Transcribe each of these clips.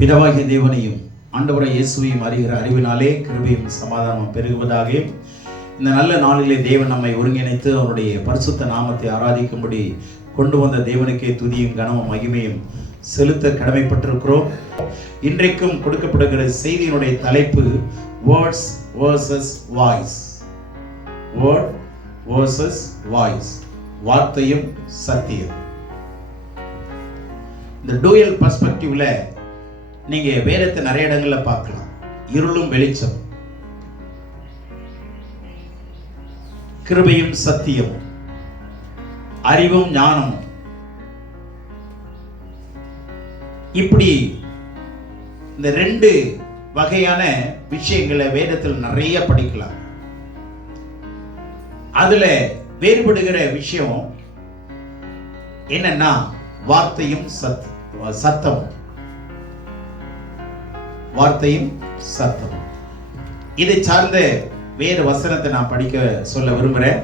பிதாவாகிய தேவனையும் ஆண்டவராகிய இயேசுவையும் அறிகிற அறிவினாலே கிருபையும் சமாதானம் பெருகுவதாக. இந்த நல்ல நாளிலே தேவன் நம்மை ஒருங்கிணைத்து அவருடைய பரிசுத்த நாமத்தை ஆராதிக்கும்படி கொண்டு வந்த தேவனுக்கே துதியும் கனமும் மகிமையும் செலுத்த கடமைப்பட்டிருக்கிறோம். இன்றைக்கும் கொடுக்கப்படுகிற செய்தியினுடைய தலைப்பு words versus voice. Word versus voice, வார்த்தையும் சத்தியம். இந்த டூயல் பர்ஸ்பெக்டிவ்ல நீங்க வேதத்தை நிறைய இடங்கள்ல பார்க்கலாம். இருளும் வெளிச்சம், கிருபையும் சத்தியமும், அறிவும் ஞானமும், இப்படி இந்த ரெண்டு வகையான விஷயங்களை வேதத்தில் நிறைய படிக்கலாம். அதுல வேறுபடுகிற விஷயம் என்னன்னா வார்த்தையும் சத்தமும். வார்த்தையும் சத்தமும், இதை சார்ந்த வேறு வசனத்தை நான் படிக்க சொல்ல விரும்புகிறேன்.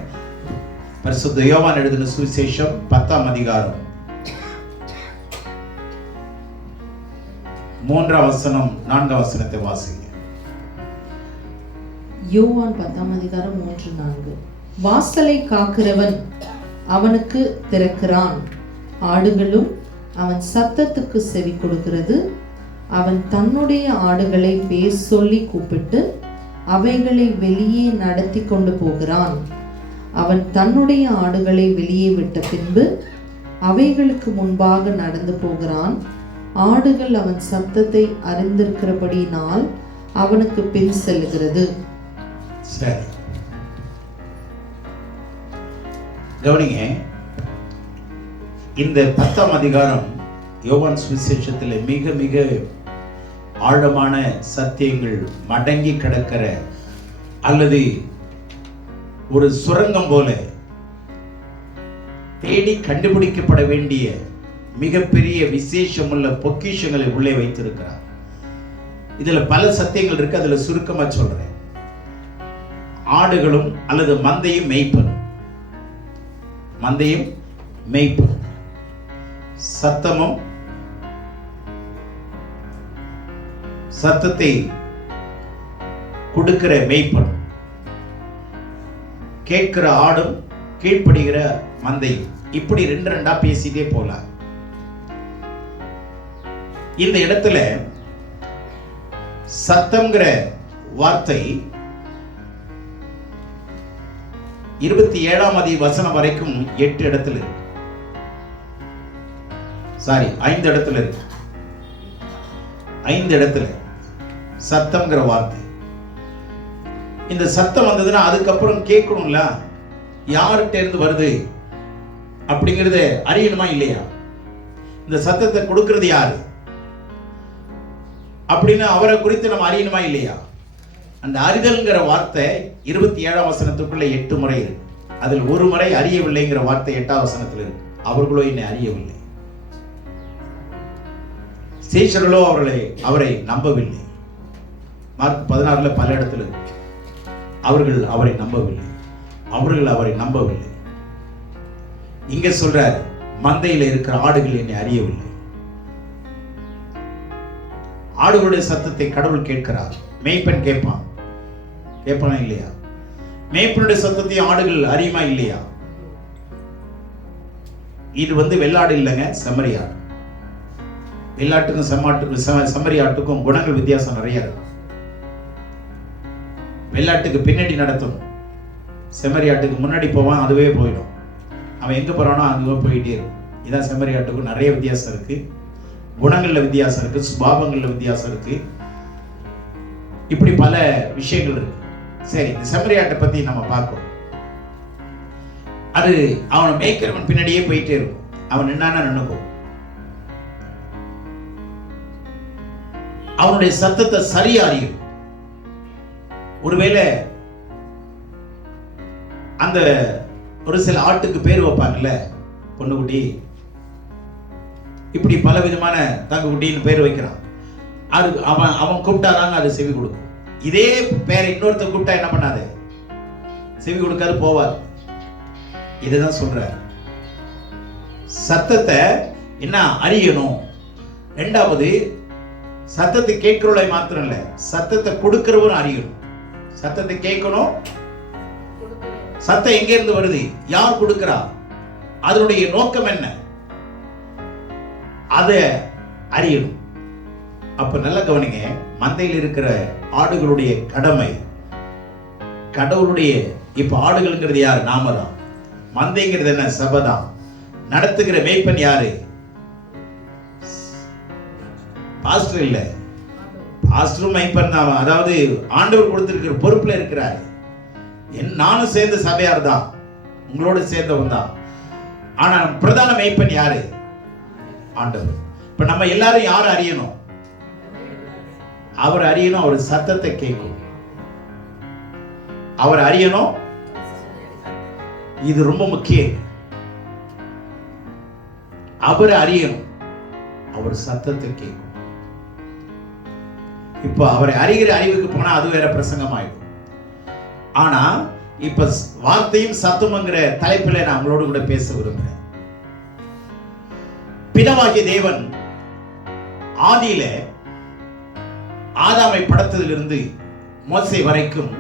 பரிசுத்த யோவான் எழுதின சுவிசேஷம் 10ஆம் அதிகாரம் 3ஆம் வசனம் 4ஆம் வசனத்தை வாசிங்க. யோவான் 10ஆம் அதிகாரம் 3-4. வாசலை காக்கிறவன் அவனுக்கு திறக்கிறான், ஆடுகளும் அவன் சத்தத்துக்கு செவி கொடுக்கிறது. அவன் தன்னுடைய ஆடுகளை பேர் சொல்லி கூப்பிட்டு அவைகளை வெளியே நடத்தி கொண்டு போகிறான். அவன் தன்னுடைய ஆடுகளை வெளியே விட்ட பின்பு அவைகளுக்கு முன்பாக நடந்து போகிறான். ஆடுகள் அவன் சத்தத்தை அறிந்திருக்கிறபடியினால் அவனுக்கு பின் செல்கிறது. சரி, கவனிங்க. இந்த 10ஆம் அதிகாரம் யோவான் சுவிசேஷத்தில் மிக மிக ஆழமான சத்தியங்கள் மடங்கி கிடக்கிற, அல்லது ஒரு சுரங்கம் போல தேடி கண்டுபிடிக்கப்பட வேண்டிய மிகப்பெரிய விசேஷமுள்ள பொக்கிஷங்களை உள்ளே வைத்திருக்கிறார். இதுல பல சத்தியங்கள் இருக்கு. அதுல சுருக்கமா சொல்றேன். ஆடுகளும் அல்லது மந்தையும் மேய்ப்பனும், மந்தையும் மேய்ப்பனும், சத்தமும், சத்தத்தை கொடுக்கிற மேய்ப்பனும், கேட்கிற ஆடும், கீழ்ப்படுகிற மந்தையும், இப்படி ரெண்டு ரெண்டா பேசிட்டே போலாம். இந்த இடத்துல சத்தம்ங்கிற வார்த்தை 27ஆம் வசனம் வரைக்கும் 8 இடத்துல இருக்கு. 5 இடத்துல இருக்கு. 5 இடத்துல சத்தம்ங்கிற வார்த்தை. இந்த சத்தம் வந்ததுன்னா அதுக்கப்புறம் கேட்கணும்ல, யார்கிட்ட இருந்து வருது அப்படிங்கறத அறியணுமா இல்லையா? இந்த சத்தத்தை கொடுக்கிறது யாரு அப்படின்னு அவரை குறித்து நம்ம அறியணுமா இல்லையா? அந்த அறிதல்ங்கிற வார்த்தை 27ஆம் வசனத்துக்குள்ள 8 முறை இருக்கு. அதில் ஒரு முறை அறியவில்லைங்கிற வார்த்தை 8ஆம் வசனத்தில் இருக்கு. அவர்களோ என்னை அறியவில்லை, சீஷர்களோ அவரை நம்பவில்லை. மார்க் 16ல பல இடத்துல இருக்கு. அவர்கள் அவரை நம்பவில்லை. இங்க சொல்றாரு, மந்தையில இருக்கிற ஆடுகள் என்னை அறியவில்லை. ஆடுகளுடைய சத்தத்தை கடவுள் கேட்கிறார். மேய்ப்பன் கேட்பானா இல்லையா? மேய்ப்பனுடைய சத்தத்தை ஆடுகள் அறியுமா இல்லையா? இது வெள்ளாடு இல்லைங்க, செம்மறியாடு. வெள்ளாட்டுக்கும் செம்மறியாட்டுக்கும் குணங்கள் வித்தியாசம் நிறைய இருக்கு. வெள்ளாட்டுக்கு பின்னாடி நடத்தும், செம்மறியாட்டுக்கு முன்னாடி போவான், அதுவே போயிடும். அவன் எங்க போறானோ அங்கே போயிட்டே இருக்கும். இதான் செம்மறியாட்டுக்கும் நிறைய வித்தியாசம் இருக்கு. குணங்கள்ல வித்தியாசம் இருக்கு, சுபாவங்கள்ல வித்தியாசம் இருக்கு. இப்படி பல விஷயங்கள் இருக்கு. சரி, இந்த செம்மறியாட்டை பத்தி நம்ம பார்ப்போம். அது அவனை மேய்க்கிறவன் பின்னாடியே போயிட்டே இருக்கும். அவன் நின்னானா நின்னுக்கும். அவனுடைய சத்தத்தை சரியா அறியும். ஒருவேளை அந்த ஒரு சில ஆட்டுக்கு பேர் வைப்பாங்கல்ல, பொண்ணுக்குட்டி, இப்படி பல விதமான தங்கக்குட்டின்னு பேர் வைக்கிறான். அது அவன் கூப்பிட்டாதாங்க அது செவி கொடுக்கும். இதே பேரை இன்னொருத்த கூப்பிட்டா என்ன பண்ணாது? செவி கொடுக்காது, போவாது. இதுதான் சொல்ற. சத்தத்தை என்ன அறியணும். ரெண்டாவது சத்தத்தை கேட்கிறவளை மாத்திரம் இல்ல, சத்தத்தை கொடுக்கிறவரும் அறியணும். சத்தத்தை கேட்கணும். சத்தம் எங்க இருந்து வருது, யார் கொடுக்கிறா, அதனுடைய நோக்கம் என்ன, அதை அறியணும். அப்ப நல்ல கவனிங்க, மந்தையில் இருக்கிற ஆடுகளுடைய கடமை கடவுளுடைய, இப்ப ஆடுகள்ங்கிறது யாரு, நாம தான். மந்தைங்கிறது என்ன, சபைதான். நடத்துகிற மேய்ப்பன் யாரு, பாஸ்டர் இல்ல, பாஸ்டரும் மேய்ப்பன் தான். அதாவது ஆண்டவர் கொடுத்திருக்கிற பொறுப்புல இருக்கிறாரு. நானும் சேர்ந்த சபையார் தான், உங்களோட சேர்ந்தவன் தான். ஆனா பிரதான மேய்ப்பன் யாரு, ஆண்டவர். இப்ப நம்ம எல்லாரும் யாரை அறியணும், அவர் அறியணும். அவர் சத்தத்தை கேட்கும், அவர் அறியணும். இது ரொம்ப முக்கியம். அவர் அறியணும், அவர் சத்தத்தை கேட்கும். இப்ப அவரை அறிகிற அறிவுக்கு போனா அது வேற பிரசங்கம் ஆயிடும். ஆனா இப்ப வார்த்தையும் சத்தம்ங்கிற தலைப்பில் நான் உங்களோடு கூட பேச விரும்புகிறேன். பிதாவாகிய தேவன் ஆதியில ஆதாமை படைத்ததிலிருந்து மோசே வரைக்கும்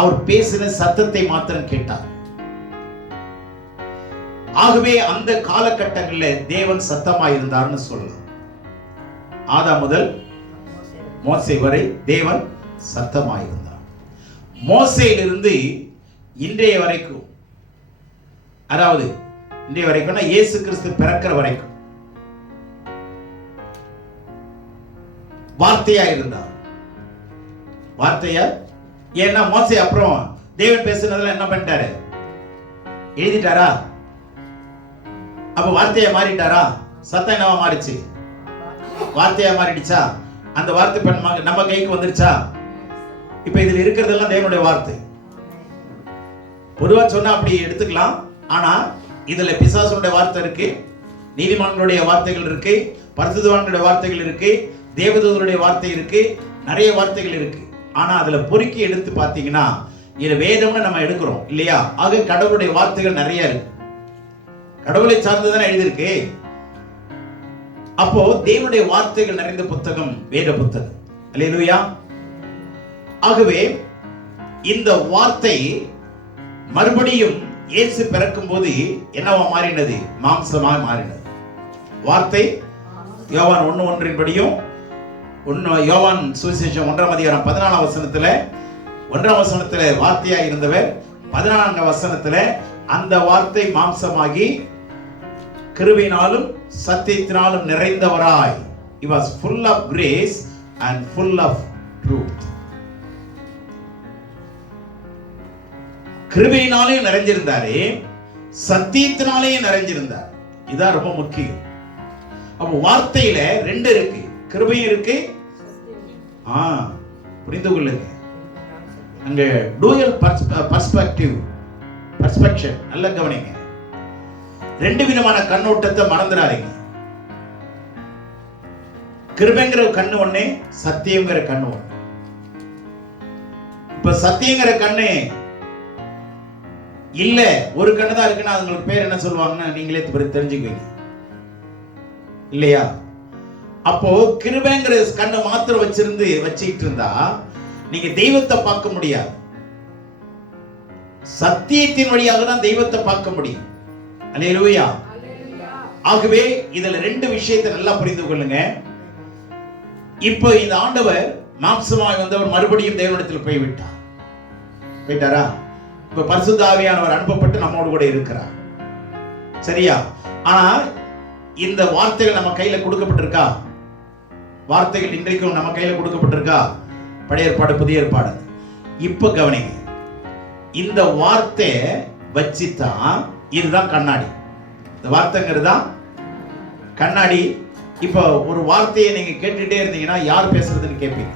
அவர் பேசின சத்தத்தை மாத்திரம் கேட்டார். ஆகவே அந்த காலகட்டங்களில் தேவன் சத்தமாயிருந்தார்னு சொல்லலாம். ஆதாம் முதல் மோசே வரை தேவன் சத்தமாயிருந்தார். மோசேயிலிருந்து இன்றைய வரைக்கும், அதாவது இன்றைய வரைக்கும் இயேசு கிறிஸ்து பிறக்கிற வரைக்கும் வார்த்தையா இருந்தார். வார்த்தையா, ஏன்னா மோசே அப்புறம் தேவன் பேசுனதுல என்ன பண்ணிட்டாரு, எழுதிட்டாரா? அப்ப வார்த்தையா மாறிட்டாரா? சத்தம் என்னவா மாறிச்சு, வார்த்தையா மாறிடுச்சா? அந்த வார்த்தை நம்ம கைக்கு வந்துருச்சா? இப்ப இதுல இருக்கிறதெல்லாம் தேவனுடைய வார்த்தை. பொதுவா சொன்னா அப்படி எடுத்துக்கலாம். ஆனா இதுல பிசாசுடைய வார்த்தை இருக்கு, நீதிமான்களுடைய வார்த்தைகள் இருக்கு, பரிசுத்தவான்களுடைய வார்த்தைகள் இருக்கு, தேவதூதருடைய வார்த்தை இருக்கு, நிறைய வார்த்தைகள் இருக்கு. ஆனா அதுல பொறுக்கி எடுத்து பாத்தீங்கன்னா இது வேதம்னு நம்ம எடுக்கிறோம் இல்லையா? ஆக கடவுளுடைய வார்த்தைகள் நிறைய இருக்கு, கடவுளை சார்ந்துதானே எழுதியிருக்கு. அப்போ தேவனுடைய வார்த்தைகள் நிறைந்த புத்தகம் வேத புத்தகம். அல்லேலூயா. ஆகவே இந்த வார்த்தை மறுபடியும் இயேசு பிறக்கும் போது என்னவா மாறினது, மாம்சமாக மாறினது. வார்த்தை யோவான் 1:1 படியும், யோவான் சுவிசேஷம் 1ஆம் அதிகாரம் 14ஆம் வசனத்துல, 1ஆம் வசனத்துல வார்த்தையா இருந்தவர், 14ஆம் வசனத்துல அந்த வார்த்தை மாம்சமாகி கிருபையினாலும் சத்தியத்தினாலும் நிறைந்தவராய், he was full of grace and full of truth. கிருபையினாலே நிறைஞ்சிருந்தாரு, சத்தியத்தினாலே நிறைஞ்சிருந்தார். இதான் ரொம்ப முக்கியம். அப்ப வார்த்தையில ரெண்டு இருக்கு, கிருபையும் இருக்கு. புரிந்து கொள்ளுங்க, அங்க டூயல் பர்ஸ்பெக்டிவ் நல்ல கவனிங்க. ரெண்டு விதமான கண்ணோட்டத்தை மறந்துடாதீங்க. கிருபைங்கிற கண்ணு ஒண்ணு, சத்தியங்கிற கண்ணு ஒண்ணு. இப்ப சத்தியங்கிற கண்ணு இல்ல, ஒரு கண்ணு தான் இருக்குன்னா அதுங்களுக்கு பேர் என்ன சொல்லுவாங்கன்னா நீங்களே தெரிஞ்சுக்குவீங்க இல்லையா? அப்போ கிருபைங்கிற கண்ணை மாத்திரம் வச்சுக்கிட்டு இருந்தா நீங்க தெய்வத்தை பார்க்க முடியாது. சத்தியத்தின் வழியாக தான் தெய்வத்தை பார்க்க முடியும். அல்லேலூயா. ஆகவே இதுல ரெண்டு விஷயத்தை நல்லா புரிந்து கொள்ளுங்க. இப்போ இந்த ஆண்டவர் மாம்சமாய் வந்தவர் மறுபடியும் தேவனிடத்தில் போய்விட்டாரா? இப்ப பரிசுத்த ஆவியானவர் அனுப்பப்பட்டு நம்மோடு கூட இருக்கிறார், சரியா? ஆனா இந்த வார்த்தைகள் நம்ம கையில கொடுக்கப்பட்டிருக்கா? வார்த்தைகள் இன்றைக்கும் நம்ம கையில கொடுக்கப்பட்டிருக்கா? பழைய ஏற்பாடு புதிய ஏற்பாடு. இப்ப கவனிங்க, இந்த வார்த்தை வச்சுதான், இதுதான் கண்ணாடி. இந்த வார்த்தைங்கிறது தான் கண்ணாடி. இப்ப ஒரு வார்த்தையை நீங்க கேட்டுட்டே இருந்தீங்கன்னா யார் பேசுறதுன்னு கேட்பீங்க,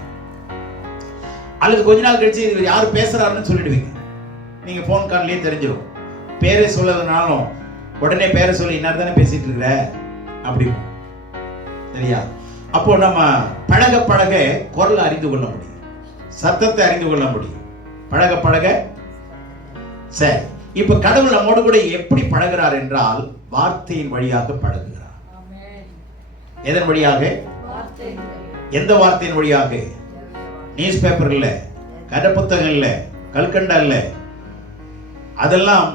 அல்லது கொஞ்ச நாள் கழிச்சு இது யார் பேசுறாருன்னு சொல்லிடுவீங்க. நீங்க போன் கால்லேயே தெரிஞ்சிடும். பேரை சொல்லதுனாலும் உடனே பேரை சொல்லி இன்னார் தானே பேசிட்டு இருக்கிற அப்படி, சரியா? அப்போ நம்ம பழக பழக குரலை அறிந்து கொள்ள முடியும், சத்தத்தை அறிந்து கொள்ள முடியும், பழக பழக. சரி, இப்ப கடவுள் நம்மோடு கூட எப்படி பழகிறார் என்றால் வார்த்தையின் வழியாக பழகுகிறார். எதன் வழியாக? எந்த வார்த்தையின் வழியாக? நியூஸ் பேப்பர் இல்ல, கதை புத்தகம் இல்ல, கல்கண்டா இல்ல, அதெல்லாம்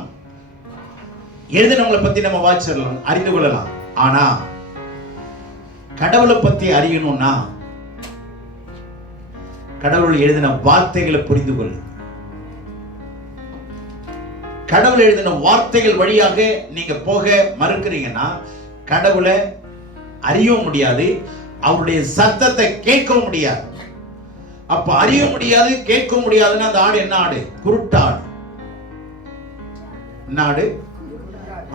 எழுதினவங்களை பத்தி நம்ம வாசிடலாம், அறிந்து கொள்ளலாம். ஆனா கடவுளை பத்தி அறியணும்னா கடவுள் எழுதின வார்த்தைகளை புரிந்து கொள்ளு. கடவுள் எழுதின வார்த்தைகள் வழியாக நீங்க போக மறுக்கிறீங்கன்னா கடவுளை அறியவும் முடியாது, அவருடைய சத்தத்தை கேட்கவும் முடியாது. அப்ப அறிய முடியாது, கேட்க முடியாதுன்னா அந்த ஆடு என்ன ஆடு? குருட்டாடு. என்ன ஆடு?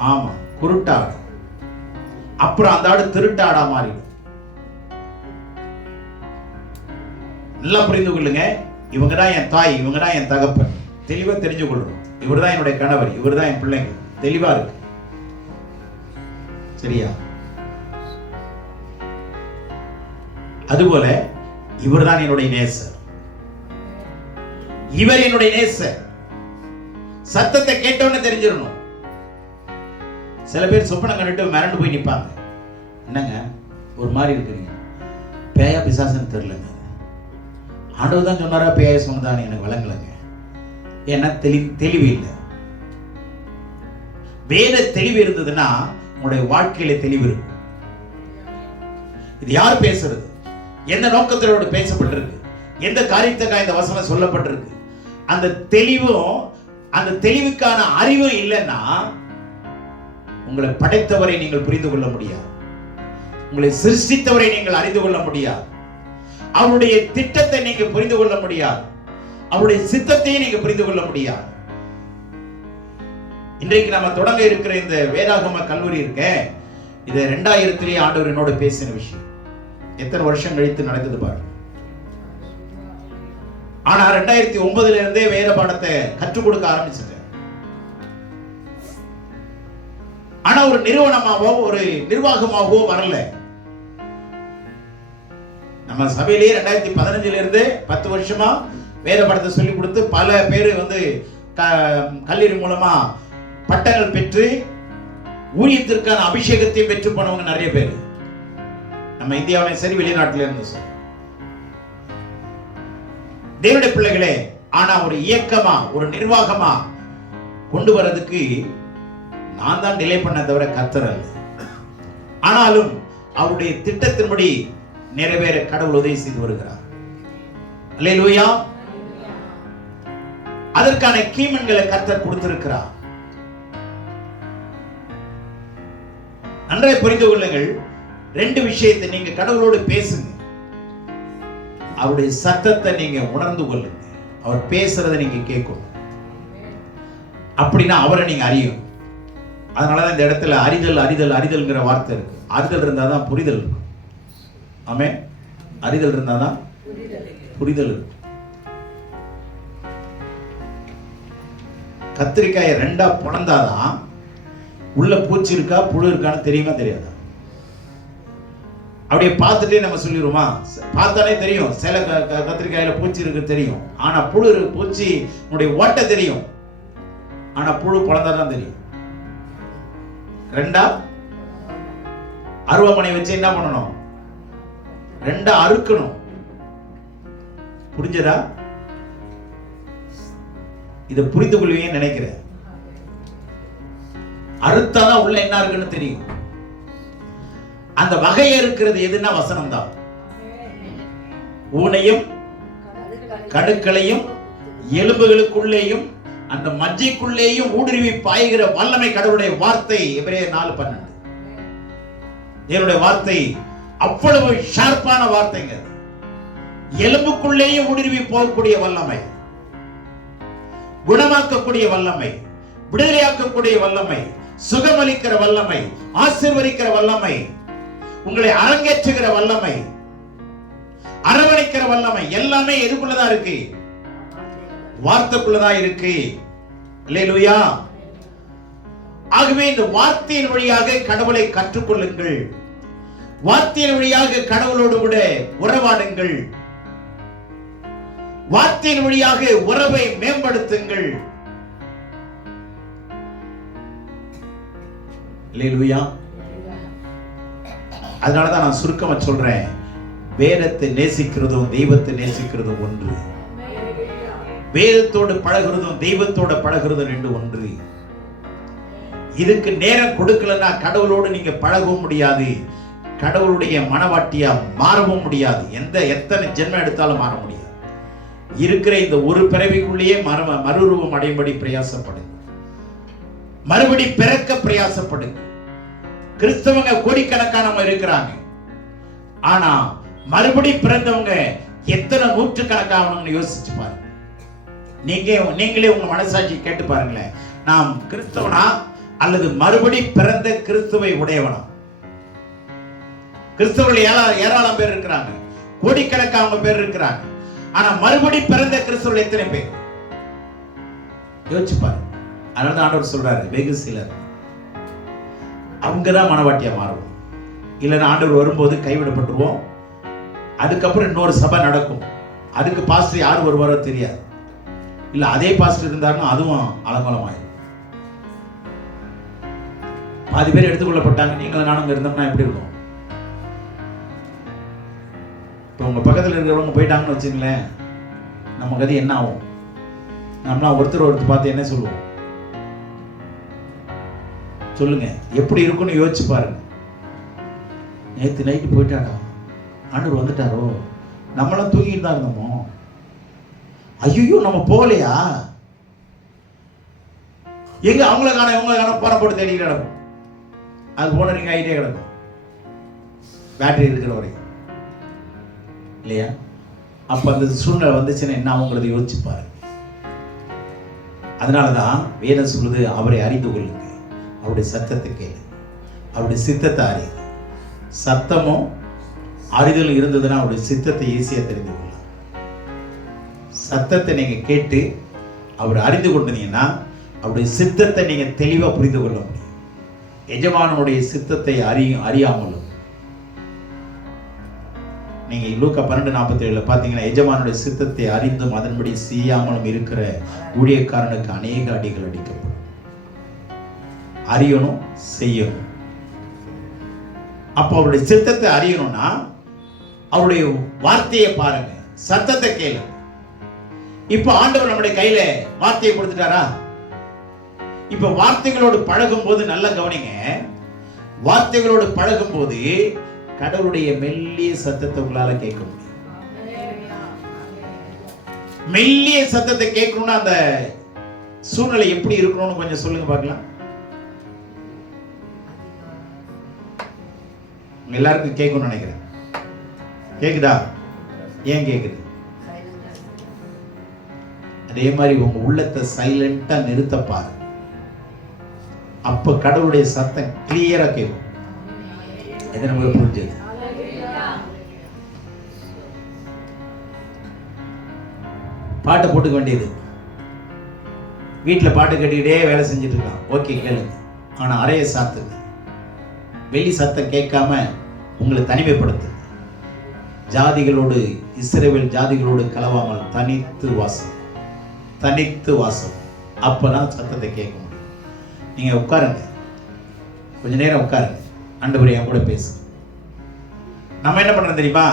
ஆமா, குருட்டாடு. அப்புறம் அந்த ஆடு திருட்டாடா மாறிடும். நல்லா புரிந்து கொள்ளுங்க. இவங்க தான் என் தாய், இவங்க தான் என் தகப்பன், தெளிவா தெரிஞ்சு கொள்றோம். இவர் தான் என்னுடைய கணவர், இவர் தான் என் பிள்ளைங்க, தெளிவா இருக்கு. சரியா? அதுபோல இவர் தான் என்னுடைய நேசர், இவர் என்னுடைய நேசர். சத்தத்தை கேட்டவன தெரிஞ்சிடணும். சில பேர் சொப்பனம் கண்டுட்டு மிரண்டு போய் நிற்பாங்க. என்னங்க ஒரு மாதிரி இருக்கிறீங்க? பேயா பிசாசுன்னு தெரியலங்க. ஆண்டவர் தான் சொன்னாரா பேயா சொன்னதான்னு எனக்கு விளங்கலைங்க. ஏன்னா தெளிவு இல்லை. வேத தெளிவு இருந்ததுன்னா உங்களுடைய வாழ்க்கையில தெளிவு இருக்கும். இது யார் பேசுறது? எந்த நோக்கத்தோடு பேசப்பட்டிருக்கு? எந்த காரியத்துக்காக இந்த வசனம் சொல்லப்பட்டிருக்கு? அந்த தெளிவும் அந்த தெளிவுக்கான அறிவு இல்லைன்னா உங்களை படைத்தவரை நீங்கள் புரிந்து கொள்ள முடியாது, உங்களை சிருஷ்டித்தவரை நீங்கள் அறிந்து கொள்ள முடியாது, அவருடைய திட்டத்தை நீங்க புரிந்து கொள்ள முடியாது, அவருடைய சித்தத்தையும் நீங்க புரிந்து கொள்ள முடியாது. இன்றைக்கு நம்ம தொடங்க இருக்கிற இந்த வேதாகம கல்லூரி இருக்க, இது 2000 ஆண்டவர் என்னோட பேசின விஷயம். எத்தனை வருஷம் கழித்து நடக்குது பாரு. ஆனா 2009 இருந்தே வேத பாடத்தை கற்றுக் கொடுக்க ஆரம்பிச்சிட்டேன். ஆனா ஒரு நிறுவனமாவோ ஒரு நிர்வாகமாகவோ வரல. நம்ம சபையிலேயே 2015 இருந்து 10 வருஷமா வேத பாடத்தை சொல்லி கொடுத்து பல பேர் கல்லூரி மூலமா பட்டங்கள் பெற்று ஊழியத்திற்கான அபிஷேகத்தையும் பெற்று போனவங்க நிறைய பேர் நம்ம இந்தியாவிலும் சரி வெளிநாட்டில இருந்து சார். தேவனுடைய பிள்ளைகளே, ஆனா ஒரு இயக்கமா ஒரு நிர்வாகமா கொண்டு வரதுக்கு நான் தான் டிலே பண்ண தவிர கர்த்தர் அல்ல. ஆனாலும் அவருடைய திட்டத்தின்படி நிறைவேற கடவுள் உதவி செய்து வருகிறார். அல்லேலூயா. அதற்கான கீமன்களை கர்த்தர் கொடுத்திருக்கிறார். நன்றாய் புரிந்து கொள்ளுங்கள். 2 விஷயத்தை நீங்க கடவுளோடு பேசுங்க. அவருடைய சத்தத்தை நீங்க உணர்ந்து கொள்ளுங்க. அவர் பேசுறதை நீங்க கேட்கணும். அப்படின்னா அவரை நீங்க அறியும். அதனாலதான் இந்த இடத்துல அறிதல் அறிதல் அறிதல்ங்கிற வார்த்தை இருக்கு. அறிதல் இருந்தாதான் புரிதல் இருக்கும். ஆமென். அறிதல் இருந்தாதான் புரிதல் இருக்கும். கத்திரிக்காயை 2ஆ பிளந்தாதான் உள்ள பூச்சி இருக்கா புழு இருக்கான்னு தெரியுமா தெரியாதா? அப்படியே பார்த்துட்டே நம்ம சொல்லிடுவோமா? பார்த்தாலே தெரியும். சில கத்திரிக்காயில பூச்சி இருக்கு தெரியும், ஆனா புழு பூச்சி உன்னுடைய ஓட்டை தெரியும், ஆனா புழு பிளந்தாதான் தெரியும். 2ஆ அருவாமனை வச்சு என்ன பண்ணணும்? 2ஆ அறுக்கணும். புரிஞ்சதா? இதை புரிந்து கொள்வீங்கன்னு நினைக்கிறேன். அறுத்தாதான் உள்ள என்ன இருக்குன்னு தெரியும். அந்த வகையை இருக்கிறது எதுன்னா வசனம் தான். ஊனையும் கடுக்களையும் எலும்புகளுக்குள்ளேயும் அந்த மஜ்ஜைக்குள்ளேயும் ஊடுருவி பாய்கிற வல்லமை கடவுளுடைய வார்த்தை. எபிரேயர் 4:12. என்னுடைய வார்த்தை அவ்வளவு ஷார்ப்பான வார்த்தைங்க. எலும்புக்குள்ளேயும் ஊடுருவி போகக்கூடிய வல்லமை, குணமாக்கக்கூடிய வல்லமை, விடுதலையாக்கக்கூடிய வல்லமை, சுகமளிக்கிற வல்லமை, ஆசீர்வதிக்கிற வல்லமை, உங்களை அரங்கேற்றுகிற வல்லமை, அரவணைக்கிற வல்லமை, எல்லாமே எதுக்குள்ளதான் இருக்கு? வார்த்தைக்குள்ளதான் இருக்கு. அல்லேலூயா. ஆகவே இந்த வார்த்தையின் வழியாக கடவுளை கற்றுக்கொள்ளுங்கள். வார்த்தையின் வழியாக கடவுளோடு கூட உறவாடுங்கள். வார்த்தையின் வழியாக உறவை மேம்படுத்துங்கள். அல்லேலூயா. அதனாலதான் நான் சுருக்கமா சொல்றேன், வேதத்தை நேசிக்கிறதும் தெய்வத்தை நேசிக்கிறதும் ஒன்று. வேதத்தோடு பழகிறதும் தெய்வத்தோட பழகிறதும் ரெண்டு ஒன்று. இதுக்கு நேரம் கொடுக்கலன்னா கடவுளோடு நீங்க பழகவும் முடியாது, கடவுளுடைய மனவாட்டியா மாறவும் முடியாது. எத்தனை ஜென்மம் எடுத்தாலும் மாற முடியாது. இருக்கிற இந்த ஒரு பிறவிக்குள்ளேயே மறுரூபம் அடையும்படி பிரயாசப்படுங்க, மறுபடி பிறக்க பிரயாசப்படுங்க. கிறிஸ்தவங்க கோடிக்கணக்கானவங்க இருக்கிறாங்க, ஆனா மறுபடி பிறந்தவங்க எத்தனை நூற்றுக்கணக்கானவங்க யோசிச்சு பாருங்க. நீங்களே உங்க மனசாட்சி கேட்டு பாருங்களேன், நாம் கிறிஸ்தவனா அல்லது மறுபடி பிறந்த கிறிஸ்துவை உடையவனா? கிறிஸ்தவர்கள் ஏராளம் பேர் இருக்கிறாங்க, கோடிக்கணக்கான பேர் இருக்கிறாங்க, ஆனா மறுபடி பிறந்த கிறிஸ்தவர்கள் எத்தனை பேர்? யோசிச்சு பாருங்க. அதனால ஆண்டவர் சொல்றாரு, வெகு சிலர் அவங்கதான் மனவாட்டியா மாறுவோம், இல்லைன்னா ஆண்டவர் வரும்போது கைவிடப்பட்டுருவோம். அதுக்கப்புறம் இன்னொரு சபை நடக்கும், அதுக்கு பாஸ்டர் யார் வருவாரோ தெரியாது, இல்ல அதே பாஸ்டர் இருந்தாருன்னா அதுவும் அலங்கோலமாயிரும். பாதி பேர் எடுத்துக்கொள்ளப்பட்டாங்க. நீங்களும் நானும் இருந்தோம்னா எப்படி இருக்கும்? இப்போ உங்க பக்கத்தில் இருக்கிறவங்க போயிட்டாங்கன்னு வச்சுங்களேன், நம்ம கதை என்ன ஆகும்? நம்மளா ஒருத்தர் பார்த்து என்ன சொல்லுவோம்? சொல்லுங்க, எப்படி இருக்குன்னு யோசிச்சு பாருங்க. நேற்று நைட்டு போயிட்டாடா, ஆண்டவர் வந்துட்டாரோ, நம்மளாம் தூங்கிட்டு தான் இருந்தோமோ, ஐயோ நம்ம போகலையா, எங்க அவங்கள காண இவங்கள காண போன போட்டு தேடி கிடக்கும். அது போன ரிங் ஆகிட்டே கிடக்கும், பேட்டரி இருக்கிற வரைக்கும், இல்லையா? அப்ப அந்த சூழ்நிலை வந்துச்சுன்னா என்ன ஆகுங்கிறத யோசிச்சு பாருங்க. அதனாலதான் வேதம் சொல்லுது, அவரை அறிந்து கொள்ளுங்க, அவருடைய சத்தத்தை கேளு, அவருடைய சித்தத்தை அறியுங்க. சத்தமும் அறிதலும் இருந்ததுன்னா அவருடைய சித்தத்தை ஈஸியா தெரிந்து கொள்ளலாம். சத்தத்தை நீங்க கேட்டு அவர் அறிந்து கொண்டீங்கன்னா அவருடைய சித்தத்தை நீங்க தெளிவா புரிந்து கொள்ள முடியும். எஜமானுடைய சித்தத்தை அறியாமலும், நீங்க லூக்கா 12:47 பாத்தீங்கன்னா, எஜமானுடைய சித்தத்தை அறிந்தும் அதன்படி செய்யாமலும் இருக்கிற ஊழியக்காரனுக்கு அநேக அடிகள் அடிக்கப்படும். அறியணும், செய்யணும். அப்போ அவருடைய சித்தத்தை அறியணும்னா அவருடைய வார்த்தையை பாருங்க, சத்தத்தை கேளு. இப்ப ஆண்டவர் நம்முடைய கையில வார்த்தையை கொடுத்துட்டாரா? இப்ப வார்த்தைகளோடு பழகும் போது நல்லா கவனிங்க, வார்த்தைகளோடு பழகும் போது கடவுளுடைய மெல்லிய சத்தத்தை உங்களால கேட்க முடியும். மெல்லிய சத்தத்தை கேட்கணும்னா அந்த சூழ்நிலை எப்படி இருக்கணும்னு கொஞ்சம் சொல்லுங்க பார்க்கலாம். எல்லாருக்கும் கேட்கணும்னு நினைக்கிறேன். கேக்குதா? ஏன் கேக்குது? அதே மாதிரி உங்க உள்ளத்தை சைலண்டா நிறுத்த பாரு, அப்ப கடவுளுடைய சத்தம் கிளியரா கேட்கும். இது நமக்கு புரிஞ்சது. பாட்டு போட்டுக்க வேண்டியது. வீட்டுல பாட்டு கட்டிக்கிட்டே வேலை செஞ்சுட்டு இருக்கான், ஓகே கேளுங்க, ஆனா அறைய சாத்துங்க. வெளி சத்தம் கேட்காம உங்களை தனிமைப்படுத்து. ஜாதிகளோடு, இஸ்ரவேல் ஜாதிகளோடு கலவாமல் தனித்து வாசம், தனித்து வாசம். அப்பதான் சத்தத்தை கேட்க முடியும். நீங்க உட்காருங்க, கொஞ்ச நேரம் உட்காருங்க, ஆண்டவரே என் கூட பேசு. நம்ம என்ன பண்றோம் தெரியுமா?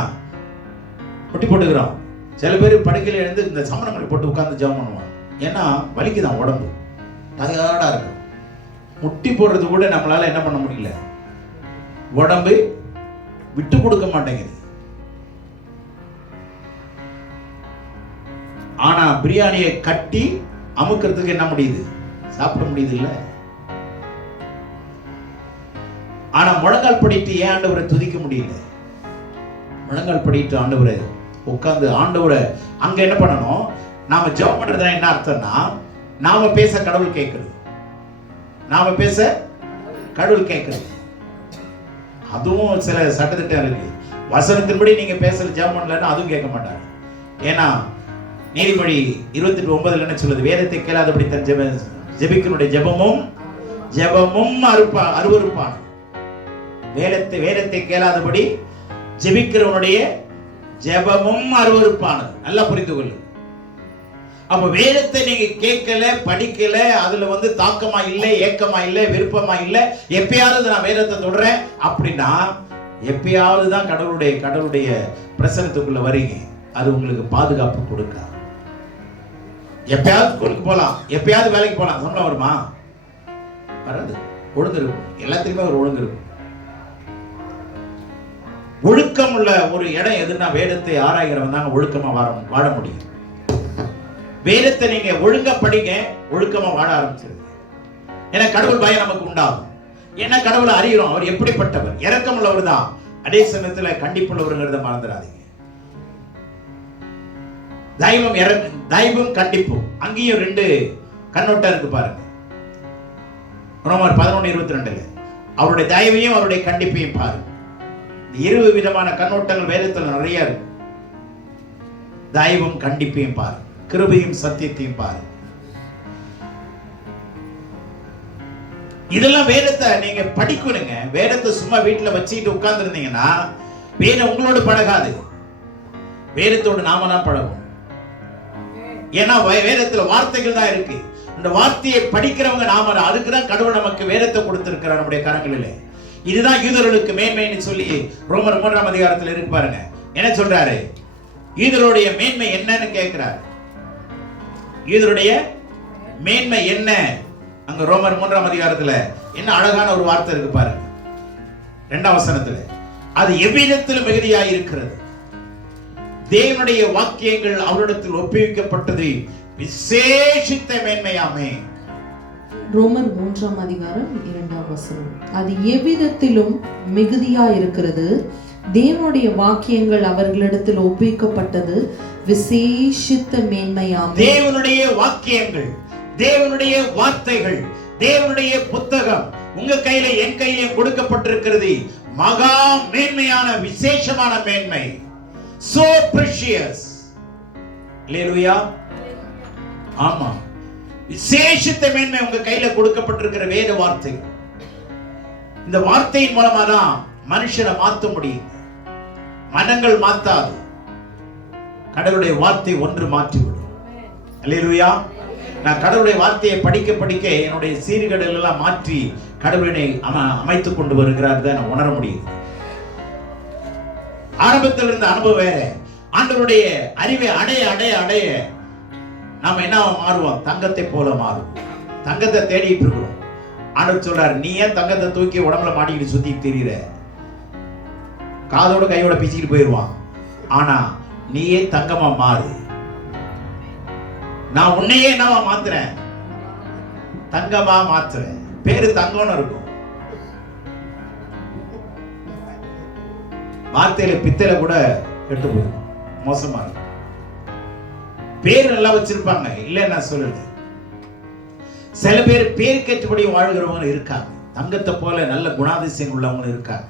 முட்டி போட்டுக்கிறோம். சில பேர் படுக்கையில் எழுந்து இந்த சமணமணி போட்டு உட்கார்ந்து ஜெபம் பண்ணுவாங்க. ஏன்னா வலிக்குதான், உடம்பு டயர்டா இருக்கு. முட்டி போடுறது கூட நம்மளால என்ன பண்ண முடியல, உடம்பு விட்டு கொடுக்க மாட்டேங்குது. ஆனா பிரியாணியை கட்டி அமுக்கிறதுக்கு என்ன முடியுது? சாப்பிட முடியுது இல்ல? ஆனா முழங்கால் படிட்டு ஏன் ஆண்டவரை துதிக்க முடியல? முழங்கால் படிட்டு ஆண்டவரை உட்கார்ந்து ஆண்டவரை அங்க என்ன பண்ணணும்? நாம ஜெபம் பண்றதுனா என்ன அர்த்தம்னா, நாம பேச கடவுள் கேட்கிறது, நாம பேச கடவுள் கேட்கிறது. அதுவும் சில சட்டத்திட்டம் இருக்கு. வசனத்தின்படி நீங்க பேசுற ஜெபம் பண்ணலன்னா அதுவும் கேட்க மாட்டாரு. ஏன்னா நீதிமொழி 28:9 என்ன சொல்லுது? வேதத்தை கேளாதபடி தன் ஜெபிக்கனுடைய ஜெபமும் அருவருப்பான. வேதத்தை கேளாதபடி ஜெபிக்கிறவனுடைய ஜெபமும் அருவருப்பானது. நல்லா புரிந்து கொள்ளு. அப்ப வேதத்தை நீங்க கேட்கல, படிக்கல, அதுல தாக்கமா இல்லை, ஏக்கமா இல்லை, விருப்பமா இல்லை, எப்பயாவது நான் வேதத்தை தொடறேன் அப்படின்னா எப்பயாவது தான் கடவுளுடைய பிரசனத்துக்குள்ள வரீங்க. அது உங்களுக்கு பாதுகாப்பு கொடுக்காது. எப்பயாவது ஸ்கூலுக்கு போகலாம், எப்பயாவது வேலைக்கு போகலாம், சம்பளம் வருமா? வராது. ஒழுங்கு இருக்கும், எல்லாத்துக்குமே ஒரு ஒழுங்கு இருக்கும். ஒழுக்கம் உள்ள ஒரு இடம் எதுன்னா வேதத்தை ஆராய்கிறவன் தாங்க ஒழுக்கமா வாழ முடியும். வேதத்தை நீங்க ஒழுங்கா படிங்க, ஒழுக்கமா வாழ ஆரம்பிச்சிருங்க. ஏன்னா கடவுள் பயம் நமக்கு உண்டாகும். ஏன்னா கடவுளை அறிகிறோம், அவர் எப்படிப்பட்டவர், இரக்கம் உள்ளவர் தான், அதே சமயத்துல கண்டிப்புள்ளவருங்கிறத மறந்துடாதீங்க. தயவும் கண்டிப்பும், அங்கேயும் 2 கண்ணோட்டம் இருக்கு பாருங்க. ரோமர் 11:22 அவருடைய தயவையும் அவருடைய கண்டிப்பையும் பாருங்க. இரு விதமான கண்ணோட்டங்கள் வேதத்தில் நிறைய இருக்கு. தயவும் கண்டிப்பையும் பாருங்க, கிருபையும் சத்தியத்தையும் பாருங்க. இதெல்லாம் வேதத்தை நீங்க படிக்கணுங்க. வேதத்தை சும்மா வீட்டுல வச்சுக்கிட்டு உட்கார்ந்து இருந்தீங்கன்னா வேதம் உங்களோடு பழகாது. வேதத்தோடு நாம தான் பழகும். ஏன்னா வேதத்துல வார்த்தைகள் தான் இருக்கு. இந்த வார்த்தையை படிக்கிறவங்க நாம தான். அதுக்குதான் கடவுள் நமக்கு வேதத்தை கொடுத்திருக்கிறார் நம்முடைய கரங்களிலே. இதுதான் யூதர்களுக்கு மேன்மைன்னு சொல்லி ரோமர் 3ஆம் அதிகாரத்தில் இருக்கு பாருங்க. என்ன சொல்றாரு? யூதருடைய மேன்மை என்னன்னு கேட்கிறார். யூதருடைய மேன்மை என்ன? அங்க ரோமர் 3ஆம் அதிகாரத்துல என்ன அழகான ஒரு வார்த்தை இருக்கு பாருங்க. 2ஆம் வசனத்துல, அது எவ்விதத்தில் மிகுதியாய் இருக்கிறது, தேவனுடைய வாக்கியங்கள் அவரிடத்தில் ஒப்புவிக்கப்பட்டது விசேஷித்த மேன்மையாமே. ரோமர் 3ஆம் அதிகாரம் 2ஆம் வசனம், அது எவ்விதத்திலும் மிகுதியா இருக்கிறது, தேவனுடைய வாக்கியங்கள் அவர்களிடத்தில் ஒப்புவிக்கப்பட்டது விசேஷித்த மேன்மையாமே. தேவனுடைய வாக்கியங்கள், தேவனுடைய வார்த்தைகள், தேவனுடைய புத்தகம் உங்க கையில என் கையில கொடுக்கப்பட்டிருக்கிறது. மகா மேன்மையான விசேஷமான மேன்மை. So precious. Hallelujah. ஆமா, விசேஷித்த மேன்மை உங்க கையில கொடுக்கப்பட்டிருக்கிற வேத வார்த்தை. இந்த வார்த்தையின் மூலமா தான் மனுஷனை மாற்ற முடியும். மனங்கள் மாத்தாது, கடவுளுடைய வார்த்தை ஒன்று மாற்றிவிடும். அல்லேலூயா. நான் கடவுளுடைய வார்த்தையை படிக்க என்னுடைய சீர்கேடுகள் எல்லாம் மாற்றி கடவுளினை அமைத்துக் கொண்டு வருகிறார் தான் நான் உணர முடியும். ஆரம்பத்தில் இருந்த அனுபவம் வேற. ஆண்டவருடைய அறிவை அடைய நாம என்ன மாறுவோம்? தங்கத்தை போல மாறுவோம். தங்கத்தை தேடிட்டு இருக்கிறோம். ஆண்டவர் சொல்றாரு, நீ ஏன் தங்கத்தை தூக்கி உடம்புல மாட்டிக்கிட்டு சுத்தி திரியிற? காதோட கையோட பிச்சுக்கிட்டு போயிடுவான். ஆனா நீயே தங்கமா மாறு. நான் உன்னையே என்னவா மாத்துறேன்? தங்கமா மாத்துறேன். பேரு தங்கம்னு இருக்கும். வார்த்தையில பித்தளை கூட கெட்டு போயிடும், மோசமா இருக்கும். பேர் நல்லா வச்சிருப்பாங்க, இல்ல நான் சொல்லுது. சில பேர் பேர் கேட்டபடி வாழ்கிறவங்க இருக்காங்க. தங்கத்தை போல நல்ல குணாதிசயம் உள்ளவங்க இருக்காங்க.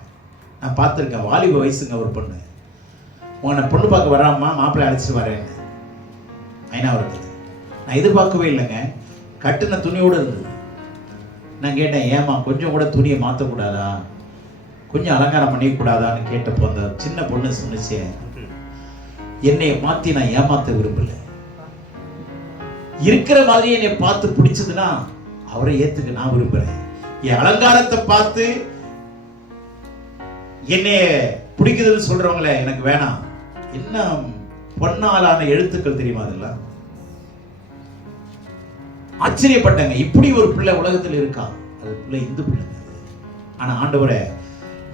நான் பார்த்திருக்கேன். வாலிப வயசுங்க ஒரு பொண்ணு, உன்னை பொண்ணு பார்க்க வராமா, மாப்பிள்ளை அழைச்சிட்டு வரேன். ஐநா இருக்குது. நான் எதிர்பார்க்கவே இல்லைங்க. கட்டுன துணியோடு இருந்தது. நான் கேட்டேன், ஏமா கொஞ்சம் கூட துணியை மாற்றக்கூடாதா, கொஞ்சம் அலங்காரம் பண்ணிக்கூடாதான்னு கேட்டப்போ அந்த சின்ன பொண்ணு சொன்னிச்சு, என்னைய மாற்றி நான் ஏமாற்ற விரும்பல. இருக்கிற மாதிரி என்னை பார்த்து பிடிச்சதுன்னா அவரை ஏத்துக்க நான் விரும்புறேன். என் அலங்காரத்தை பார்த்து என்னைய பிடிக்குதுன்னு சொல்றவங்கள எனக்கு வேணாம். என்ன பொன்னாலான எழுத்துக்கள் தெரியுமா? அதெல்லாம் ஆச்சரியப்பட்டங்க. இப்படி ஒரு பிள்ளை உலகத்தில் இருக்கா? அது பிள்ளை இந்து பிள்ளைங்க. ஆனா ஆண்டவரை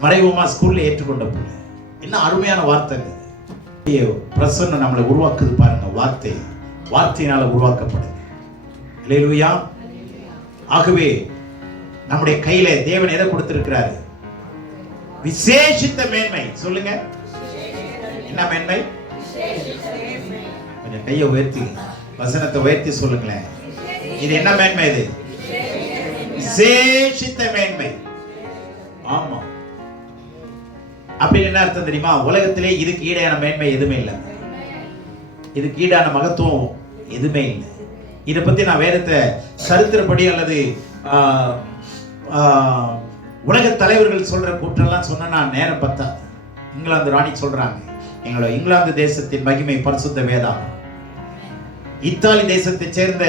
மறைமுகமா ஸ்கூல்ல ஏற்றுக்கொண்ட பிள்ளை. என்ன அருமையான வார்த்தை. பிரசன்னம் நம்மளை உருவாக்குது பாருங்க. வார்த்தையினால உருவாக்கப்படுது. அல்லேலூயா. ஆகவே நம்முடைய கையில தேவன் எதை கொடுத்திருக்கிறாரு? விசேஷித்த மேன்மை. சொல்லுங்க, என்ன மேன்மை? கொஞ்சம் கையை உயர்த்தி வசனத்தை உயர்த்தி சொல்லுங்களேன். இது என்ன மேன்மை? இது விசேஷித்த மேன்மை. ஆமா. அப்படின்னு என்ன அர்த்தம் தெரியுமா? உலகத்திலே இதுக்கு ஈடான மேன்மை எதுவுமே இல்லை. இதுக்கு ஈடான மகத்துவம் எதுவுமே இல்லை. இதை பத்தி நான் வேதத்தை சரித்திரப்படி அல்லது உலக தலைவர்கள் சொல்ற கூற்றெல்லாம் சொன்னா நேரம் பத்தா. இங்கிலாந்து ராணி சொல்றாங்க, எங்களோட இங்கிலாந்து தேசத்தின் மகிமை பரிசுத்த வேதாகம். இத்தாலி தேசத்தை சேர்ந்த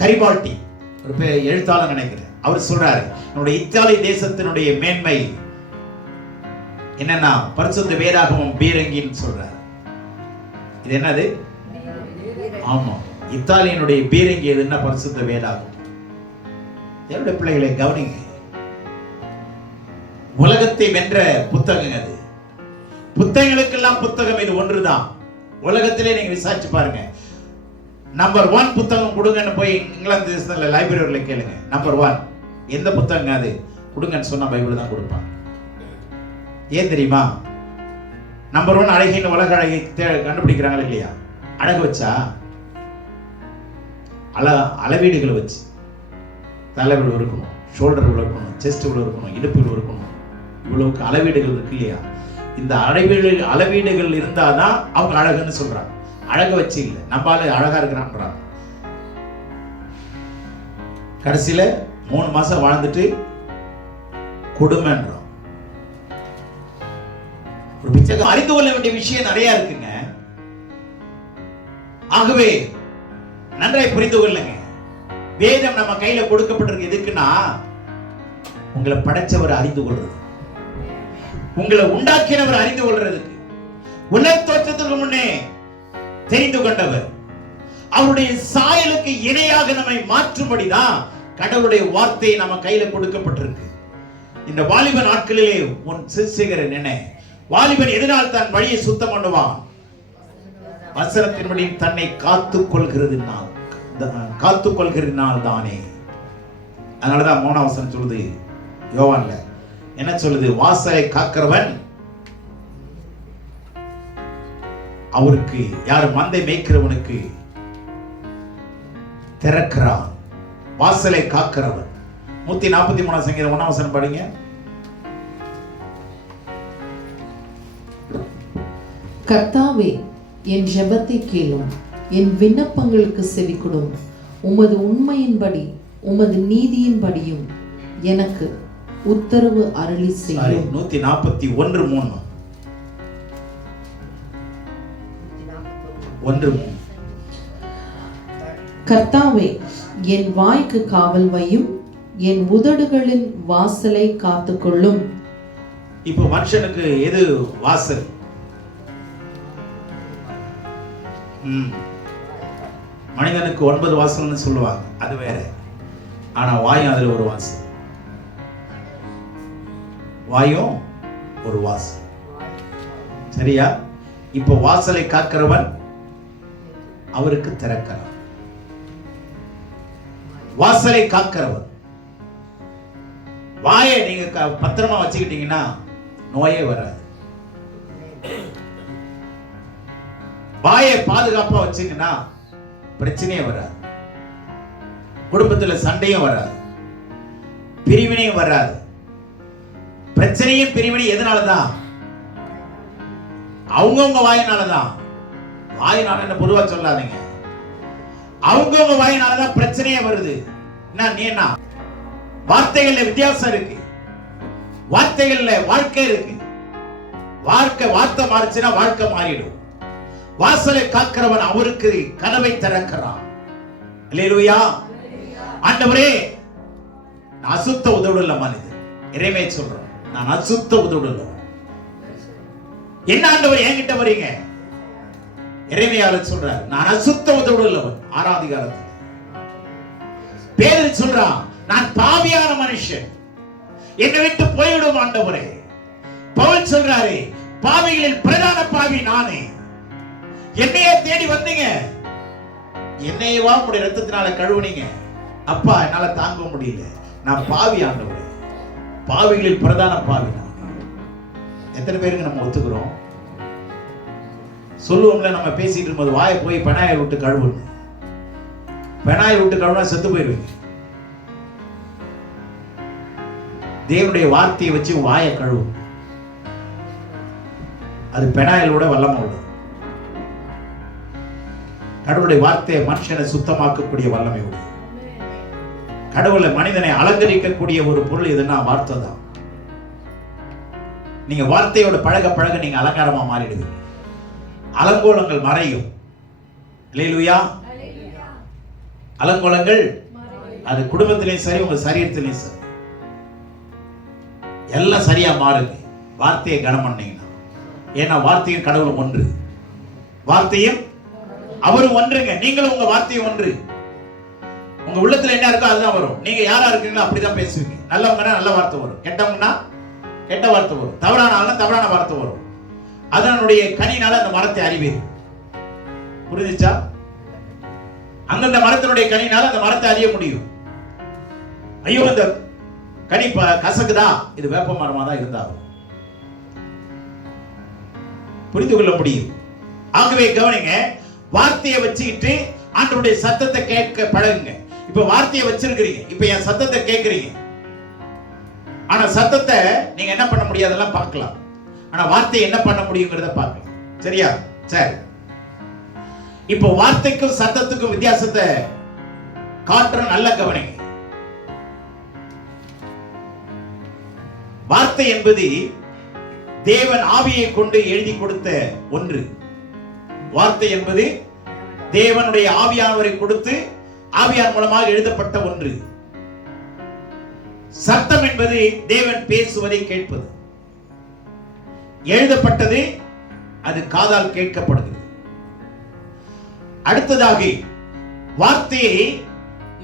கரிபால்டி ஒரு எழுத்தாளர் நினைக்கிறேன், அவர் சொல்றாரு, என்னுடைய இத்தாலி தேசத்தினுடைய மேன்மை என்னன்னா பரிசுத்த வேதாகமம் பீரங்கின்னு சொல்றாரு. இது என்னது? ஆமா, இத்தாலியனுடைய பீரங்கி எதுன்னா பரிசுத்த வேதாகமம். என்னுடைய பிள்ளைகளை கவனிங்க, உலகத்தை வென்ற புத்தகம் அது. புத்தகங்களுக்கெல்லாம் புத்தகம் இது ஒன்றுதான். உலகத்திலே நீங்க விசாரிச்சு பாருங்க, நம்பர் 1 புத்தகம் கொடுங்கன்னு போய் இங்கிலாந்து தேசத்துல லைப்ரரியில கேளுங்க. நம்பர் 1 எந்த புத்தகம் அது கொடுங்கன்னு சொன்னா பைபிள் தான் கொடுப்பாங்க. ஏன் தெரியுமா? நம்பர் 1 அழகின் உலக அழகை கண்டுபிடிக்கிறாங்களா இல்லையா? அழகு வச்சா அளவீடுகளை வச்சு தலை இவ்வளவு இருக்கணும், ஷோல்டர் இவ்வளவு இருக்கணும், செஸ்ட் இவ்வளவு இருக்கணும், இடுப்பு இவ்வளவு இருக்கணும், இவ்வளவுக்கு அளவீடுகள் இருக்கு இல்லையா? இந்த அளவீடுகள் இருந்தாதான் அவங்க அழகுன்னு சொல்றாங்க. அழகு வச்சு இல்லை, நம்மளால அழகா இருக்கிறான். கடைசியில 3 மாசம் வாழ்ந்துட்டு கொடுமைன்றான். ஒரு பிச்சைக்கு அறிந்து கொள்ள வேண்டிய விஷயம் நிறைய இருக்குங்க. ஆகவே நன்றாய் புரிந்து கொள்ளுங்க, வேதம் நம்ம கையில கொடுக்கப்பட்டிருக்கு. எதுக்குன்னா உங்களை படைச்சவர் அறிந்து கொள்றது, உங்களை உண்டாக்கினவர் அறிந்து கொள்றதுக்கு. உலக தோற்றத்துக்கு முன்னே தெரிந்து கொண்டவர், அவருடைய சாயலுக்கு இணையாக நம்மை மாற்றும்படிதான் கடவுளுடைய வார்த்தை நம்ம கையில கொடுக்கப்பட்டிருக்கு. இந்த வாலிப நாட்களிலே உன் சிறுசேகரன் என்ன, வாலிபன் எதனால் தன் வழியை சுத்தம் பண்ணுவான்? வசனத்தின்படி தன்னை காத்துக் கொள்கிறதுனால் தானே. அதனாலதான் 3ஆம் வசனம் சொல்லுது, யோவான்ல என்ன சொல்லுது? வாசலை காக்கிறவன் அவருக்கு, யார் மந்தை மேய்க்கிறவனுக்கு திறக்கிறான். வாசலை காக்கிறவன். 143 சங்கீதம் 1ஆம் வசனம் படிங்க. கர்த்தாவே, என் ஜெபத்தை கேளும், என் விண்ணப்பங்களுக்கு செவிகொடும். உமது உண்மையின்படி உமது நீதியின்படியும் எனக்கு உத்தரவு அருளி செய்யும். 141:3 கர்த்தாவே, என் வாய்க்கு காவல் வையும், என் உதடுகளின் வாசலை காத்துக்கொள்ளும். இப்போ மனுஷனுக்கு எது வாசல்? மனிதனுக்கு 9 வாசல்னு சொல்லுவாங்க, அது வேற. ஆனா வாயும் அதுல ஒரு வாசல். வாயும் ஒரு வாசல், சரியா? இப்போ வாசலை காக்கிறவன் அவருக்கு திறக்கிறான். வாசலை காக்கிறவன். வாயை நீங்க பத்திரமா வச்சுக்கிட்டீங்கன்னா நோயே வராது. வாயை பாதுகாப்பா வச்சீங்கன்னா பிரச்சனையே வராது. குடும்பத்துல சண்டையும் வராது, பிரிவினையும் வராது. பிரச்சனையும் பிரிவினையும் எதனாலதான்? அவங்கவுங்க வாயினாலதான். வாயினால என்ன பொதுவா சொல்லாதீங்க, அவங்கவுங்க வாயினாலதான் பிரச்சனையே வருது. என்ன வார்த்தைகள்ல வித்தியாசம் இருக்கு, வார்த்தைகள்ல வாழ்க்கை இருக்கு. வார்த்தை மாறிச்சுன்னா வாழ்க்கை மாறிடும். வாசலை காக்கிறவன் அவருக்கு கதவை திறக்கிறான். அல்லேலூயா. ஆண்டவரே, நான் அசுத்த உதடுள்ள மனிதன். இறைமையை சொல்றேன், நான் அசுத்த உதடுள்ள. என்ன ஆண்டவர் என்கிட்ட வரீங்க? இறைமையாளர் சொல்றார், நான் அசுத்த உதடுள்ளவன். 6ஆம் அதிகாரத்தில் பேதுரு சொல்றான், நான் பாவியான மனுஷன், என்னை விட்டு போய்விடும் ஆண்டவரே. பவுல் சொல்றாரு, பாவிகளில் பிரதான பாவி நானே. என்னையே தேடி வந்தீங்க, என்னையவா உங்களுடைய ரத்தத்தினால கழுவுனீங்க. அப்பா, என்னால தாங்க முடியல, நான் பாவி ஆண்டவரே, பாவிகளில் பிரதான பாவி நான். எத்தனை பேருக்கு நம்ம ஒத்துக்கிறோம்? சொல்லுவோம்ல, நம்ம பேசிட்டு இருக்கும்போது வாயை போய் பெனாயை விட்டு கழுவுன்னு. பெனாயை விட்டு கழுவுனா செத்து போயிருவீங்க. தேவனுடைய வார்த்தையை வச்சு வாயை கழுவும், அது பெனாயிலோட வல்லமை உள்ளது. கடவுளுடைய வார்த்தையை மனுஷனை சுத்தமாக்கக்கூடிய வல்லமை உள்ளது. கடவுளை மனிதனை அலங்கரிக்கக்கூடிய ஒரு பொருள் எதுன்னா வார்த்தை தான். நீங்க வார்த்தையோட பழக பழக நீங்க அலங்காரமா மாறிடுவீங்க. அலங்கோலங்கள் மறையும். அல்லேலூயா. அலங்கோலங்கள் அது குடும்பத்திலையும் சரி, உங்க சரீரத்திலையும் சரி, எல்லாம் சரியா மாறுங்க வார்த்தையை கனம் பண்ணீங்கன்னா. ஏன்னா வார்த்தையும் கடவுளும் ஒன்று, வார்த்தையும் அவரும் ஒன்றுங்க. நீங்களும் உங்க வார்த்தையும் ஒன்று. உங்க உள்ளத்துல என்ன இருக்கோ அதுதான் வரும். நீங்க யாரா இருக்கீங்களோ அப்படிதான் பேசுவீங்க. நல்லவங்கன்னா நல்ல வார்த்தை வரும், கெட்டவங்கன்னா கெட்ட வார்த்தை வரும், தவறான தவறான வார்த்தை வரும். அதனுடைய கனினால அந்த மரத்தை அறிவீர். புரிஞ்சுச்சா? அந்தந்த மரத்தினுடைய கனினால அந்த மரத்தை அறிய முடியும். ஐயோ இந்த கனி கசக்குதா, இது வேப்ப மரமா தான் இருந்தாலும் புரிந்து கொள்ள முடியும். ஆகவே கவனிங்க, வார்த்தையை வச்சுக்கிட்டு ஆண்டவருடைய சத்தத்தை கேட்க பழகுங்க. இப்ப வார்த்தையை வச்சிருக்கிறீங்க, இப்ப என் சத்தத்தை கேட்கறீங்க. ஆனா சத்தத்தை நீங்க என்ன பண்ண முடியாதெல்லாம் பார்க்கலாம், ஆனா வார்த்தையை என்ன பண்ண முடியுங்கிறத பார்க்கலாம். சரியா? சரி, இப்போ வார்த்தைக்கும் சத்தத்துக்கும் வித்தியாசத்தை காட்டுற நல்ல கவனிங்க. வார்த்தை என்பது தேவன் ஆவியை கொண்டு எழுதி கொடுத்த ஒன்று. வார்த்தை என்பது தேவனுடைய ஆவியானவரை கொடுத்து ஆவியார் மூலமாக எழுதப்பட்ட ஒன்று. சத்தம் என்பது தேவன் பேசுவதை கேட்பது. எழுதப்பட்டது அது காதால் கேட்கப்படுகிறது. அடுத்ததாக வார்த்தையை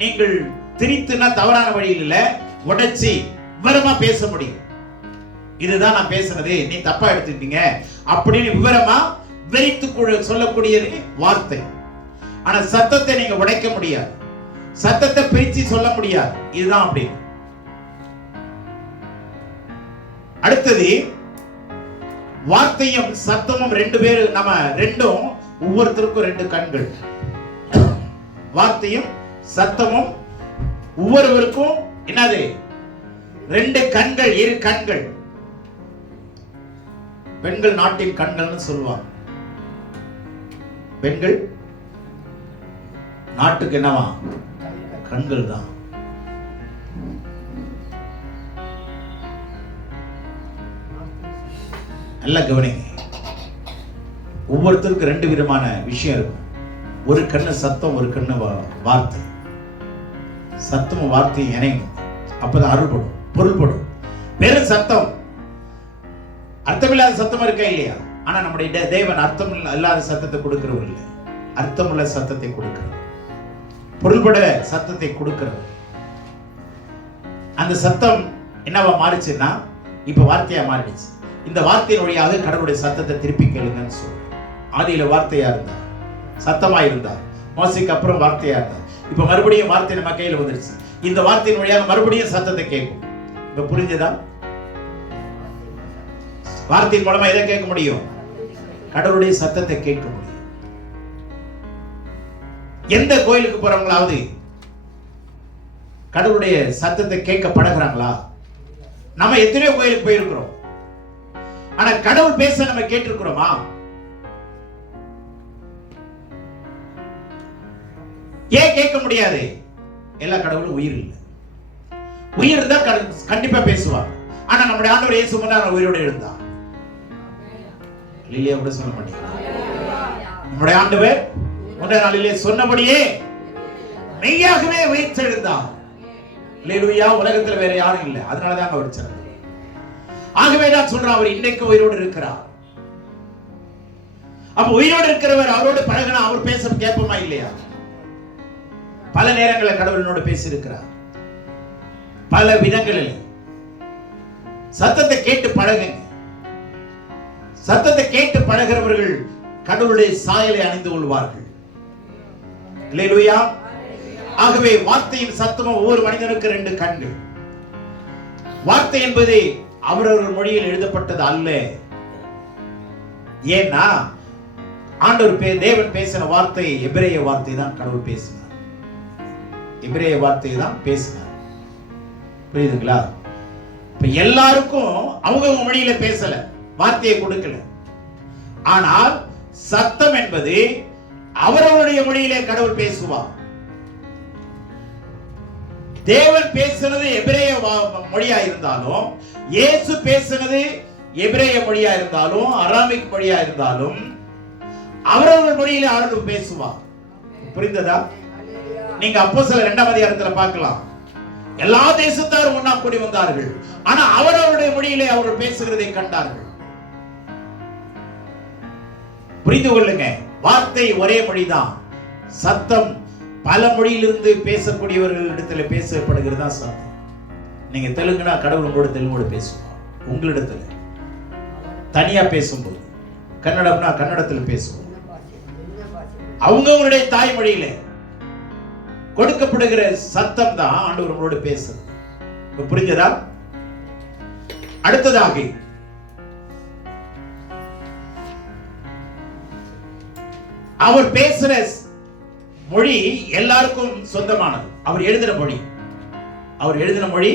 நீங்கள் திரித்துனா தவறான வழியில் இல்ல, உடைச்சி விவரமா பேச முடியும். இதுதான் நான் பேசுனது, நீ தப்பா எடுத்துட்டீங்க அப்படின்னு விவரமா வெறித்து சொல்லக்கூடியது வார்த்தை. ஆனா சத்தத்தை நீங்க உடைக்க முடியாது, சத்தத்தை பிரிச்சு சொல்ல முடியாது. இதுதான் அப்படி. அடுத்தது வார்த்தையும் சத்தமும் ரெண்டு பேரு, நம்ம ரெண்டும் ஒவ்வொருத்தருக்கும் ரெண்டு கண்கள். வார்த்தையும் சத்தமும் ஒவ்வொருவருக்கும் என்னது? ரெண்டு கண்கள், இரு கண்கள். பெண்கள் நாட்டின் கண்கள்னு சொல்லுவாங்க. பெண்கள் நாட்டுக்கு என்னவா? கண்கள் தான். நல்லா கவனிங்க, ஒவ்வொருத்தருக்கும் ரெண்டு விதமான விஷயம் இருக்கும். ஒரு கண்ணு சத்தம், ஒரு கண்ணு வார்த்தை. சத்தமும் வார்த்தையும் இணையும், அப்பதான் அருள்படும், பொருள்படும். வெறும் சத்தம், அர்த்தமில்லாத சத்தம் இருக்கா இல்லையா? ஆனா நம்முடைய தேவன் அர்த்தம் இல்லாத சத்தத்தை கொடுக்கிறவர் இல்லை, அர்த்தமுள்ள சத்தத்தை கொடுக்கிறவர், பொருள்பட சத்தத்தை கொடுக்கிறவர். அந்த சத்தம் என்னவா மாறிச்சுன்னா இப்ப வார்த்தையா மாறிடுச்சு. இந்த வார்த்தையின் வழியாக கடவுளுடைய சத்தத்தை திருப்பி கேளுங்கன்னு சொல்லு. ஆதியில வார்த்தையா இருந்தா, சத்தமா இருந்தா, மோசைக்கு அப்புறம் வார்த்தையா இருந்தா, இப்ப மறுபடியும் வார்த்தை நம்ம கையில வந்துருச்சு. இந்த வார்த்தையின் வழியாக மறுபடியும் சத்தத்தை கேட்கும். இப்ப புரிஞ்சதா? வார்த்தையின் மூலமா எதை கேட்க முடியும்? கடவுளுடைய சத்தத்தை கேட்க முடியும். எந்த கோயிலுக்கு போறவங்களாவது கடவுளுடைய சத்தத்தை கேட்க பழகுறாங்களா? நம்ம எத்தனையோ கோயிலுக்கு போயிருக்கிறோம், ஆனா கடவுள் பேச நம்ம கேட்டிருக்கிறோமா? ஏன் கேட்க முடியாது? எல்லா கடவுளும் உயிர் இல்லை. உயிர் இருந்தா கண்டிப்பா பேசுவாங்க. ஆனா நம்முடைய ஆண்டவர் இயேசு முன்னாடி உயிரோடு எழுந்தார். இல்லையா? கூட சொல்ல மாட்டீங்க. நம்முடைய ஆண்டவர் முன்னாடி நாளிலே சொன்னபடியே மெய்யாகவே உயிர்த்தெழுந்தார். அல்லேலூயா. உலகத்துல வேற யாரும் இல்லை, அதனாலதான் அவர் சொன்னார். ஆகவே நான் சொல்றேன், அவர் இன்னைக்கு உயிரோடு இருக்கிறார். அப்ப உயிரோடு இருக்கிறவர் அவரோடு பழகினா அவர் பேச கேட்போமா இல்லையா? பல நேரங்களில் கடவுளோடு பேசி இருக்கிறார், பல விதங்களில். சத்தத்தை கேட்டு பழகுங்க. சத்தத்தை கேட்டு பழகிறவர்கள் கடவுளுடைய சாயலை அணிந்து கொள்வார்கள். அல்லேலூயா. ஆகவே வார்த்தையின் சத்தமும் ஒவ்வொரு மனிதனுக்கு ரெண்டு கண்கள். வார்த்தை என்பது அவரவர் மொழியில் எழுதப்பட்டது அல்ல. ஏன்னா ஆண்டவர் தேவன் பேசின வார்த்தை எபிரேய வார்த்தை தான் கடவுள் பேசினார். எபிரேய வார்த்தை தான் பேசினார். புரியுதுங்களா? இப்ப எல்லாருக்கும் அவங்க மொழியில பேசல, வார்த்தையை கொடுக்கல. ஆனால் சத்தம் என்பது அவரவருடைய மொழியிலே கடவுள் பேசுவார். தேவன் பேசுனது எபிரேய மொழியா இருந்தாலும், இயேசு பேசுனது எபிரேய மொழியா இருந்தாலும், அராமிக் மொழியா இருந்தாலும் அவரவர் மொழியில ஆண்டவர் பேசுவார். புரிந்ததா? நீங்க அப்போஸ்தலர் 2ஆம் அதிகாரத்துல பார்க்கலாம். எல்லா தேசத்தாரும் ஒண்ணா கூடி வந்தார்கள். ஆனா அவரவருடைய மொழியிலே அவர்கள் பேசுகிறதை கண்டார்கள். புரிந்து கொள்ளுங்க, வார்த்தை ஒரே மொழிதான். சத்தம் பல மொழியிலிருந்து பேசக்கூடியவர்களிடத்துல பேசப்படுகிறது தான் சத்தம். நீங்க தெலுங்குனா கடவுள் உங்களோட தெலுங்கோட பேசுவார். உங்களிடத்துல தனியா பேசும்போது கன்னடம்னா கன்னடத்துல பேசுவோம். அவங்களுடைய தாய்மொழியில கொடுக்கப்படுகிற சத்தம் தான் ஆண்டவர் உங்களோட பேசுறது. இப்ப புரிஞ்சதா? அடுத்ததாக அவர் பேசுற மொழி எல்லாருக்கும் சொந்தமானது. அவர் எழுதின மொழி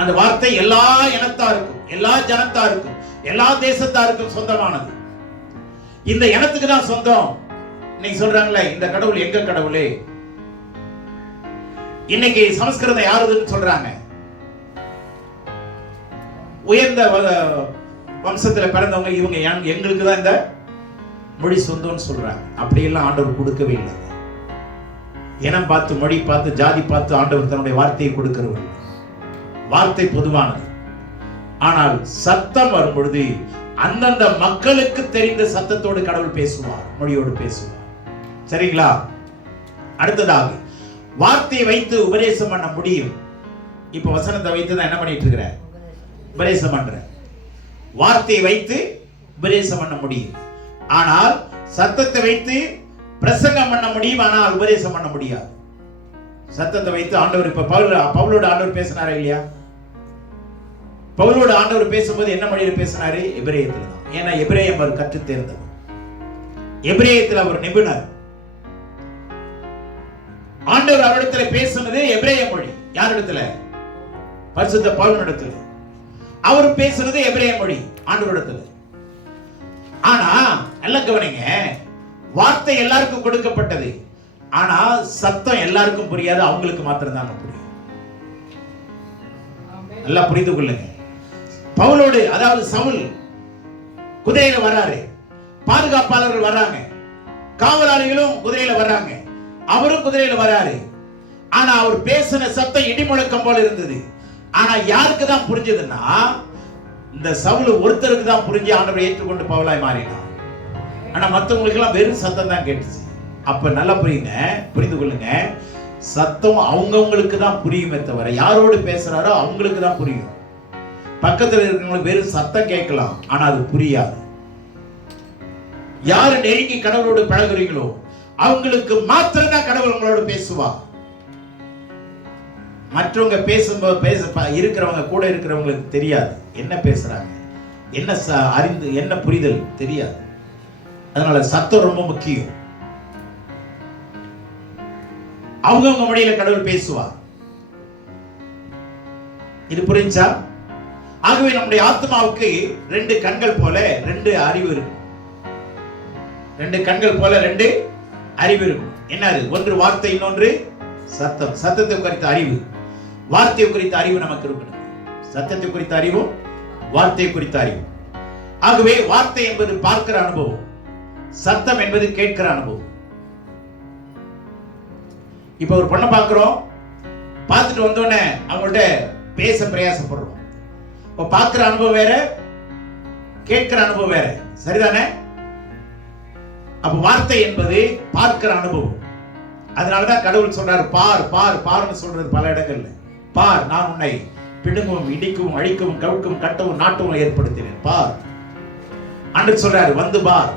அந்த வார்த்தை எல்லா இனத்தாருக்கும், எல்லா ஜனத்தாருக்கும், எல்லா தேசத்தாருக்கும் சொந்தமானது. இந்த இனத்துக்கு தான் சொந்தம். இன்னைக்கு சொல்றாங்களே இந்த கடவுள் எங்க கடவுளே. இன்னைக்கு சமஸ்கிருதம் யாருதுன்னு சொல்றாங்க. உயர்ந்த வம்சத்துல பிறந்தவங்க இவங்க எங்களுக்கு தான் இந்த மொழி சொந்தம்னு சொல்றாங்க. அப்படியெல்லாம் ஆண்டவர் கொடுக்கவே இல்லை. இனம் பார்த்து, மொழி பார்த்து, ஜாதி பார்த்து ஆண்டவர் தன்னுடைய வார்த்தையை கொடுக்கிறவர். வார்த்தை பொதுவானது. ஆனால் சத்தம் வரும் பொழுது அந்தந்த மக்களுக்கு தெரிந்த சத்தத்தோடு கடவுள் பேசுவார், மொழியோடு பேசுவார். சரிங்களா? அடுத்ததாக வார்த்தையை வைத்து உபதேசம் பண்ண முடியும். இப்ப வசனத்தை வைத்து தான் என்ன பண்ணிட்டு இருக்கிற? உபதேசம் பண்ற. வார்த்தையை வைத்து உபதேசம் பண்ண முடியும். ஆனால் சத்தத்தை வைத்து பிரசங்கம் பண்ண முடியும், ஆனால் உபதேசம் பண்ண முடியாது. சத்தத்தை வைத்து ஆண்டவர் இப்ப பவுலோட ஆண்டவர் பேசினாரா இல்லையா? பவுலோட ஆண்டவர் பேசும்போது என்ன மொழியில பேசினாரு? எபிரேயத்துல தான். ஏன்னா எபிரேயம் அவர் கற்று தேர்ந்தவர். எபிரேயத்தில் அவர் நிபுணர். ஆண்டவர் அவரிடத்துல பேசுனது எபிரேய மொழி. யாரிடத்துல? பரிசுத்த பவுலினிடத்துல. அவர் பேசுறது எபிரேய மொழி ஆண்டவரிடத்துல. ஆனா எல்லாம் கவனிங்க, வார்த்தை எல்லாருக்கும் கொடுக்கப்பட்டது. ஆனா சத்தம் எல்லாருக்கும் புரியாது, அவங்களுக்கு மாத்திரம் தான் புரியும். நல்லா புரிந்து கொள்ளுங்க. பவுலோடு, அதாவது சவுல் குதிரையில வர்றாரு, பாதுகாப்பாளர்கள் வர்றாங்க, காவலாளிகளும் குதிரையில வர்றாங்க, அவரும் குதிரையில வர்றாரு. ஆனா அவர் பேசின சத்தம் இடி முழக்கம் போல இருந்தது. ஆனா யாருக்கு தான் புரிஞ்சதுன்னா இந்த சவுல் ஒருத்தருக்கு தான் புரிஞ்சு ஆண்டவரை ஏற்றுக்கொண்டு பவுலாய் மாறினார். ஆனா மற்றவங்களுக்கு எல்லாம் வெறும் சத்தம் தான் கேட்டுச்சு. அப்ப நல்லா புரிந்து கொள்ளுங்க, சத்தம் அவங்கவுங்களுக்கு தான் புரியுமே தவிர யாரோடு பேசுறாரோ அவங்களுக்கு தான் புரியும். பக்கத்துல இருக்கிறவங்களுக்கு வெறும் சத்தம் கேட்கலாம், ஆனா அது புரியாது. யாரு நெருங்கி கடவுளோடு பழகுறீங்களோ அவங்களுக்கு மாத்திரம் தான் கடவுள் உங்களோட பேசுவா. மற்றவங்க பேசும்போது இருக்கிறவங்க கூட இருக்கிறவங்களுக்கு தெரியாது என்ன பேசுறாங்க, என்ன அறிந்து என்ன புரிதல் தெரியாது. அதனால சத்தம் ரொம்ப முக்கியம். அவங்கவுங்க மொழியில கடவுள் பேசுவா. இது புரிஞ்சா? ஆகவே நம்முடைய ஆத்மாவுக்கு 2 கண்கள் போல 2 அறிவு இருக்கும். 2 கண்கள் போல 2 அறிவு இருக்கும். என்னது? ஒன்று வார்த்தை, இன்னொன்று சத்தம். சத்தத்தை குறித்த அறிவு, வார்த்தையை குறித்த அறிவு நமக்கு இருக்கணும். சத்தத்தை குறித்த அறிவும் வார்த்தையை குறித்த அறிவு. ஆகவே வார்த்தை என்பது பார்க்கிற அனுபவம், சத்தம் என்பது கேட்கிற அனுபவம். இப்ப ஒரு பொண்ணை பார்க்கிறோம், பார்த்துட்டு வந்தோடனே அவங்கள்ட்ட பேச பிரயாசப்படுறோம். இப்ப பார்க்கிற அனுபவம் வேற, கேட்கிற அனுபவம் வேற. சரிதானே? அப்ப வார்த்தை என்பது பார்க்கிற அனுபவம். அதனாலதான் கடவுள் சொல்றாரு, பார் பார் பார்னு சொல்றது பல இடங்கள்ல. பார், நான் உன்னை பிடுங்கவும் இடிக்கவும் அழிக்கவும் கவுக்கவும் கட்டவும் நாட்டவும் ஏற்படுத்தினேன், பார் அன்று சொல்றாரு. வந்து பார்.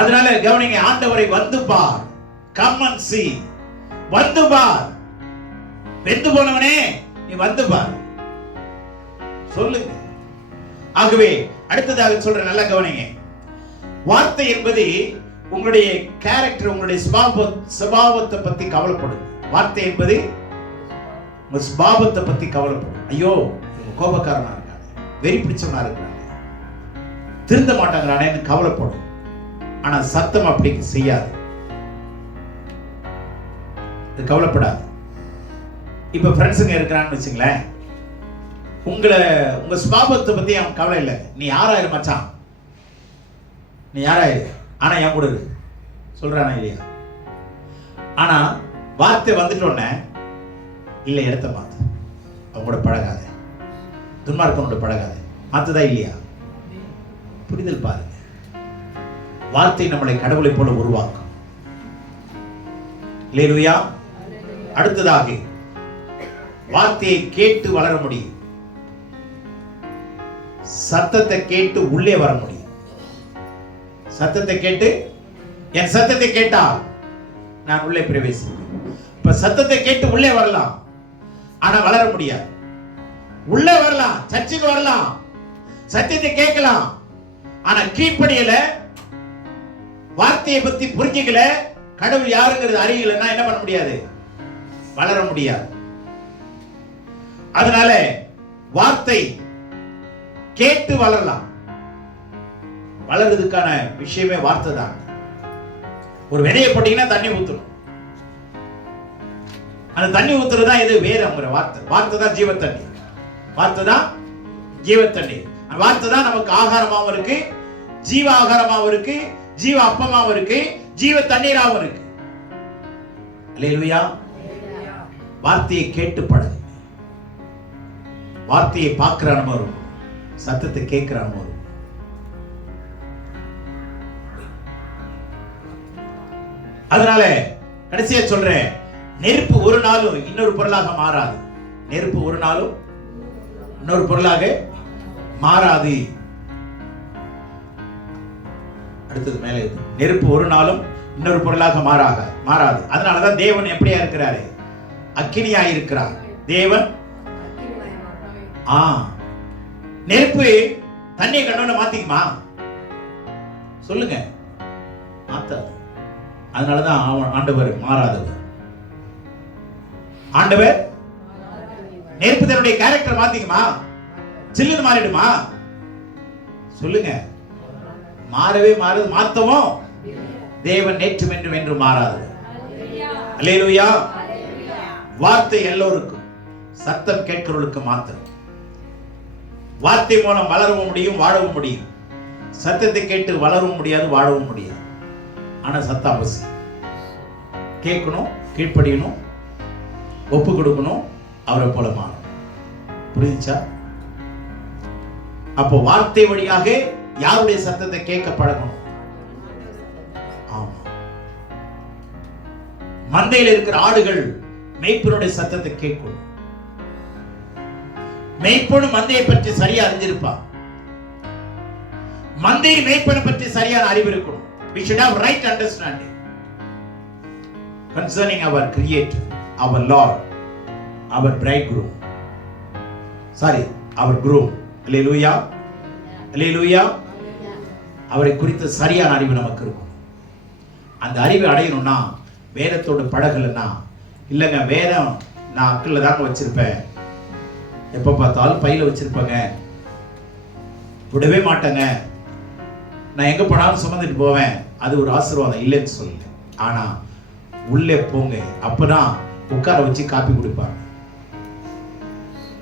அதனால கவனிங்க, ஆண்டவரை வந்து பார், கம் அண்ட் see, வந்து பார். வெந்து போனவனே நீ வந்து பார் சொல்லுங்க. ஆகவே அடுத்ததாக சொல்ற, நல்லா கவனிங்க, வார்த்தை என்பது உங்களுடைய கேரக்டர், உங்களுடைய சுபாவத்தை பத்தி கவலைப்படும். வார்த்தை என்பது உங்க சுபாவத்தை பத்தி கவலைப்படும். ஐயோ கோபக்காரனா இருக்காங்க, வெறி பிடிச்சவனா இருக்காங்க, திருந்த மாட்டாங்கறானேன்னு கவலைப்படும். ஆனா சத்தம் அப்படி செய்யாது, இது கவலைப்படாது. இப்ப ஃப்ரெண்ட்ஸுங்க இருக்கிறான்னு வச்சுங்களேன், உங்க சுபாவத்தை பத்தி அவன் கவலை இல்லை. நீ யாராயிரு மச்சான், நீ யாராயிரு, ஆனா என் கூட இரு சொல்றானா இல்லையா? ஆனா வார்த்தை வந்துட்டோன்னே இல்ல இடத்த மாத்து, அவங்க கூட பழகாத, துன்மார்க்கனோட பழகாத, மாத்துதா இல்லையா? புரிதல் பாருங்க. வார்த்தை நம்மளை கடவுளை போல உருவாக்கும். அல்லேலூயா. அடுத்ததாக வார்த்தையை கேட்டு வளர முடியும். சத்தத்தை கேட்டு உள்ளே வர முடியும். சத்தத்தை கேட்டு, என் சத்தத்தை கேட்டா நான் உள்ளே பிரவேசிப்பேன். இப்ப சத்தத்தை கேட்டு உள்ளே வரலாம், ஆனா வளர முடியாது. உள்ளே வரலாம், சர்ச்சுக்கு வரலாம், சத்தியத்தை கேட்கலாம், ஆனா கீழ்ப்படியல, வார்த்தையை பத்தி புரிஞ்சுக்கல, கடவுள் யாருங்கிறது அறியலன்னா என்ன பண்ண முடியாது? வளர முடியாது. அதனால வார்த்தை கேட்டு வளரலாம். வளர்றதுக்கான விஷயமே வார்த்தை தான். ஒரு விதையை போட்டீங்கன்னா தண்ணி ஊத்தணும். அந்த தண்ணி ஊத்துறதா இது வேறங்கிற வார்த்தை. வார்த்தை தான் ஜீவ தண்ணி. வார்த்தை தான் ஜீவ தண்ணி. வார்த்தை தான் நமக்கு ஆகாரமாவும் இருக்கு, ஜீவ ஆகாரமாவும் இருக்கு, ஜீவ அப்பமாவும் இருக்கு, ஜீவ தண்ணீராவும் இருக்கு. அல்லேலூயா. வார்த்தையை கேட்டு பழகு. வார்த்தையை பார்க்கிற அனுபவம் இருக்கும், சத்தத்தை கேட்கிற அனுபவம் இருக்கும். அதனால கடைசியா சொல்றேன், நெருப்பு ஒரு நாளும் இன்னொரு பொருளாக மாறாது. நெருப்பு ஒரு நாளும் இன்னொரு பொருளாக மாறாது. அடுத்தது மேலே, நெருப்பு ஒரு நாளும் இன்னொரு பொருளாக மாறாது. அதனாலதான் தேவன் எப்படியா இருக்கிறாரு? அக்கினியா இருக்கிறார். தேவன் நெருப்பு தண்ணியை கண்டோன்னு மாத்திக்குமா? சொல்லுங்க, மாத்தாது. அதனாலதான் ஆண்டவர் மாறாதவர். ஆண்டவர் நெருப்பு தன்னுடைய கேரக்டர் மாத்திக்குமா? சில்லுன்னு மாறிடுமா? சொல்லுங்க, மாறவே மாறுது. மாத்தவும் தேவன் நேற்றும் என்றும் என்று மாறாது. அல்லேலூயா. வார்த்தை எல்லோருக்கும், சத்தம் கேட்கிறவர்களுக்கு மாத்திரம். வார்த்தை மூலம் வளரவும் முடியும், வாழவும் முடியும். சத்தத்தை கேட்டு வளரவும் முடியாது, வாழவும் முடியாது. ஆனா சத்தம் அவசியம். கேட்கணும், கீழ்ப்படியணும், ஒப்பு கொடுக்கணும், அவரை போல மாறணும். புரிஞ்சுச்சா? அப்போ வார்த்தை வழியாக யாருடைய சத்தத்தை கேட்க பழகணும்? ஆமா. மந்தையில் இருக்கிற ஆடுகள் மேய்ப்பனுடைய சத்தத்தை கேட்கும். மேய்ப்பனும் மந்தையை பற்றி சரியா அறிஞ்சிருப்பான். மந்தையை மேய்ப்பனை பற்றி சரியான அறிவு இருக்கணும். We should have right understanding concerning our Creator, our Lord, our bridegroom. Sorry, our groom. Hallelujah. Hallelujah. அவரை குறித்த சரியான அறிவு நமக்கு இருக்கும். அந்த அறிவை அடையணும்னா வேதத்தோடு பழகலைன்னா, இல்லைங்க வேதம் நான் அக்கில் தாங்க வச்சிருப்பேன், எப்போ பார்த்தாலும் பையில வச்சிருப்பேங்க, விடவே மாட்டேங்க, நான் எங்க போனாலும் சுமந்துட்டு போவேன், அது ஒரு ஆசீர்வாதம் இல்லைன்னு சொல்லு. ஆனா உள்ளே போங்க, அப்பதான் உட்கார வச்சு காப்பி குடிப்பாங்க.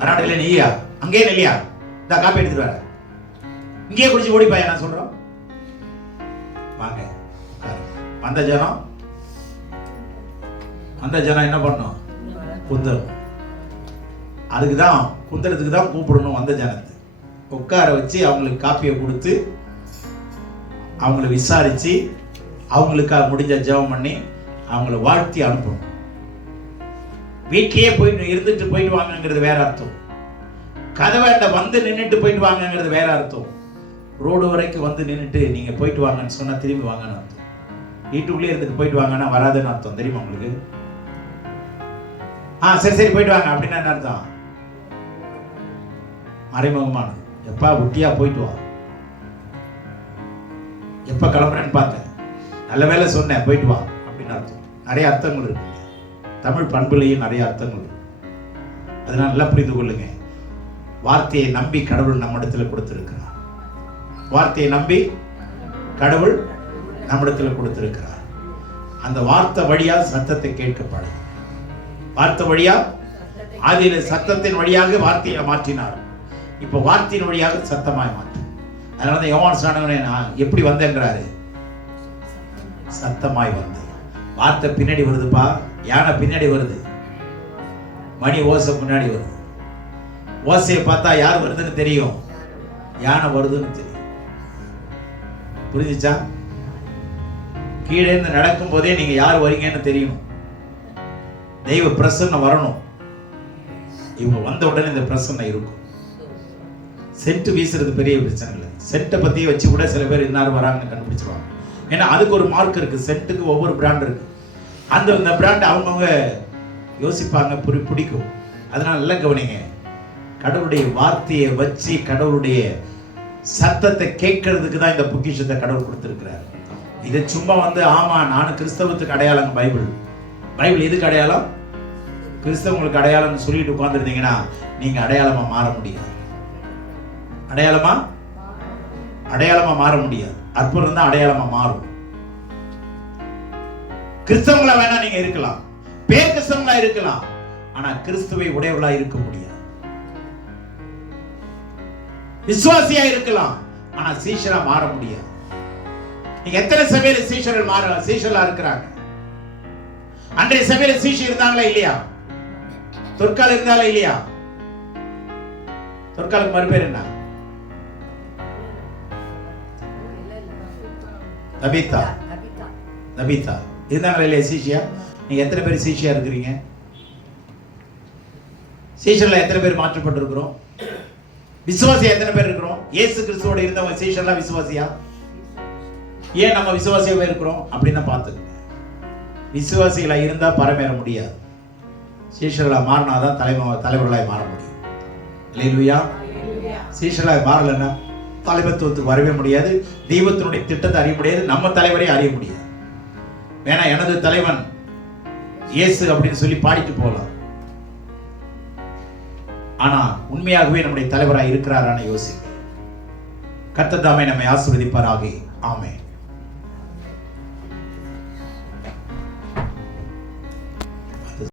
வராட இல்லை நீயா, அங்கே இல்லையா, இந்த காப்பி எடுத்துட்டு வர, இங்கேயே குடிச்சு ஓடிப்பாயா. நான் சொல்றோம் வாங்க. அந்த ஜனம் என்ன பண்ணும்? குந்தரும். அதுக்குதான் குந்தரத்துக்கு தான் கூப்பிடணும். அந்த ஜனத்தை உட்கார வச்சு அவங்களுக்கு காப்பியை கொடுத்து அவங்கள விசாரிச்சு அவங்களுக்காக முடிஞ்ச ஜெபம் பண்ணி அவங்கள வாழ்த்தி அனுப்பணும். வீட்லயே போயிட்டு இருந்துட்டு போயிட்டு வாங்கங்கிறது வேற அர்த்தம். கதவாண்ட வந்து நின்றுட்டு போயிட்டு வாங்கங்கிறது வேற அர்த்தம். ரோடு வரைக்கும் வந்து நின்றுட்டு நீங்க போயிட்டு வாங்கன்னு சொன்னா திரும்பி வாங்கன்னு அர்த்தம். வீட்டுக்குள்ளே இருந்துட்டு போயிட்டு வாங்கன்னா வராதுன்னு அர்த்தம். தெரியுமா உங்களுக்கு? சரி சரி போயிட்டு வாங்க அப்படின்னா என்ன அர்த்தம்? மறைமுகமானது. எப்பா ஒட்டியா போயிட்டு வா, எப்ப கிளம்புறேன்னு பார்த்தேன், நல்ல வேலை சொன்னேன், போயிட்டு வா அப்படின்னு அர்த்தம். நிறைய அர்த்தங்கள் இருக்கு. தமிழ் பண்புலையும் நிறைய அர்த்தங்கள் இருக்கு. அதனால நல்லா புரிந்து கொள்ளுங்க. வார்த்தையை நம்பி கடவுள் நம்மிடத்துல கொடுத்திருக்கிறார். வார்த்தையை நம்பி கடவுள் நம்மிடத்துல கொடுத்திருக்கிறார். அந்த வார்த்தை வழியா சத்தத்தை கேட்கப்படும். வார்த்தை வழியா, ஆதியில சத்தத்தின் வழியாக வார்த்தையை மாற்றினார். இப்ப வார்த்தையின் வழியாக சத்தமாய் மாற்று. அதனாலதான் யோவான் ஸ்நானகன் எப்படி வந்தேங்கிறாரு? சத்தமாய் வந்தேன். வார்த்தை பின்னாடி வருதுப்பா, யானை பின்னாடி வருது, மணி ஓசை முன்னாடி வருது. ஓசையை பார்த்தா யார் வருதுன்னு தெரியும், யானை வருதுன்னு தெரியும். புரிஞ்சுச்சா? கீழே இருந்து நடக்கும் போதே நீங்க யார் வரீங்கன்னு தெரியணும். தெய்வ பிரசன்னம் வரணும். இவங்க வந்த உடனே இந்த பிரசன்னம் இருக்கும். சென்ட் வீசுறது பெரிய பிரச்சனை இல்லை. சென்ட்டை பத்தி வச்சு கூட சில பேர் இன்னார் வராங்கன்னு கண்டுபிடிச்சிருவாங்க. ஏன்னா அதுக்கு ஒரு மார்க் இருக்கு. சென்ட்டுக்கு ஒவ்வொரு பிராண்ட் இருக்கு. அந்த பிராண்ட் அவங்கவுங்க யோசிப்பாங்க, பிடிக்கும். அதனால நல்லா கவனிங்க. கடவுளுடைய வார்த்தையை வச்சு கடவுளுடைய சத்தத்தை கேட்கறதுக்கு தான் இந்த பொக்கிஷத்தை கடவுள் கொடுத்திருக்கிறார். இது சும்மா ஆமா நானும் கிறிஸ்தவத்துக்கு அடையாளம் பைபிள் எதுக்கு அடையாளம்? கிறிஸ்தவங்களுக்கு அடையாளம் சொல்லிட்டு உட்கார்ந்துருந்தீங்கன்னா நீங்க அடையாளமா மாற முடியாது. அடையாளமா மாற முடியாது. அற்புதம் தான் அடையாளமா மாறும். கிறிஸ்தவங்களா வேணா நீங்க இருக்கலாம், பேர் கிறிஸ்தவங்களா இருக்கலாம், ஆனா கிறிஸ்துவை உடையவர்களா இருக்க முடியாது. விசுவாசியா இருக்கலாம், ஆனா சீஷரா மாற முடியாது. நீங்க எத்தனை சபையில சீஷர்களா இருக்கிறாங்க? அன்றைய சபையில சீஷர் இருந்தாங்களா இல்லையா? தொற்கால இருந்தாலும் இல்லையா? தொற்காலுக்கு மறுபேர் என்ன? நபிதா இருந்தாங்களா இல்லையா சீஷியா? நீங்க எத்தனை பேர் சீஷியா இருக்கிறீங்க? சீஷர்ல எத்தனை பேர் மாற்றப்பட்டு இருக்கிறோம்? விசுவாசியா எத்தனை பேர் இருக்கிறோம்? இயேசு கிறிஸ்துவோட இருந்தவங்க சீஷர்லாம் விசுவாசியா? ஏன் நம்ம விசுவாசியாவே இருக்கிறோம் அப்படின்னு பார்த்துக்கோங்க. விசுவாசிகளா இருந்தா பரமேற முடியாது. சீஷர்களா மாறினாதான் தலைவர்களாய் மாற முடியும். அல்லேலூயா. சீஷர்களாய் மாறலன்னா தலைவத்துவத்துக்கு வரவே முடியாது. தெய்வத்தினுடைய திட்டத்தை அறிய முடியாது. நம்ம தலைவரை அறிய முடியாது. வேணா எனது தலைவன் இயேசு அப்படின்னு சொல்லி பாடிட்டு போகலாம். ஆனா உண்மையாகவே நம்முடைய தலைவராய் இருக்கிறாரான்னு யோசிக்க. கர்த்தர் தாமே நம்மை ஆசீர்வதிப்பாராக. ஆமென்.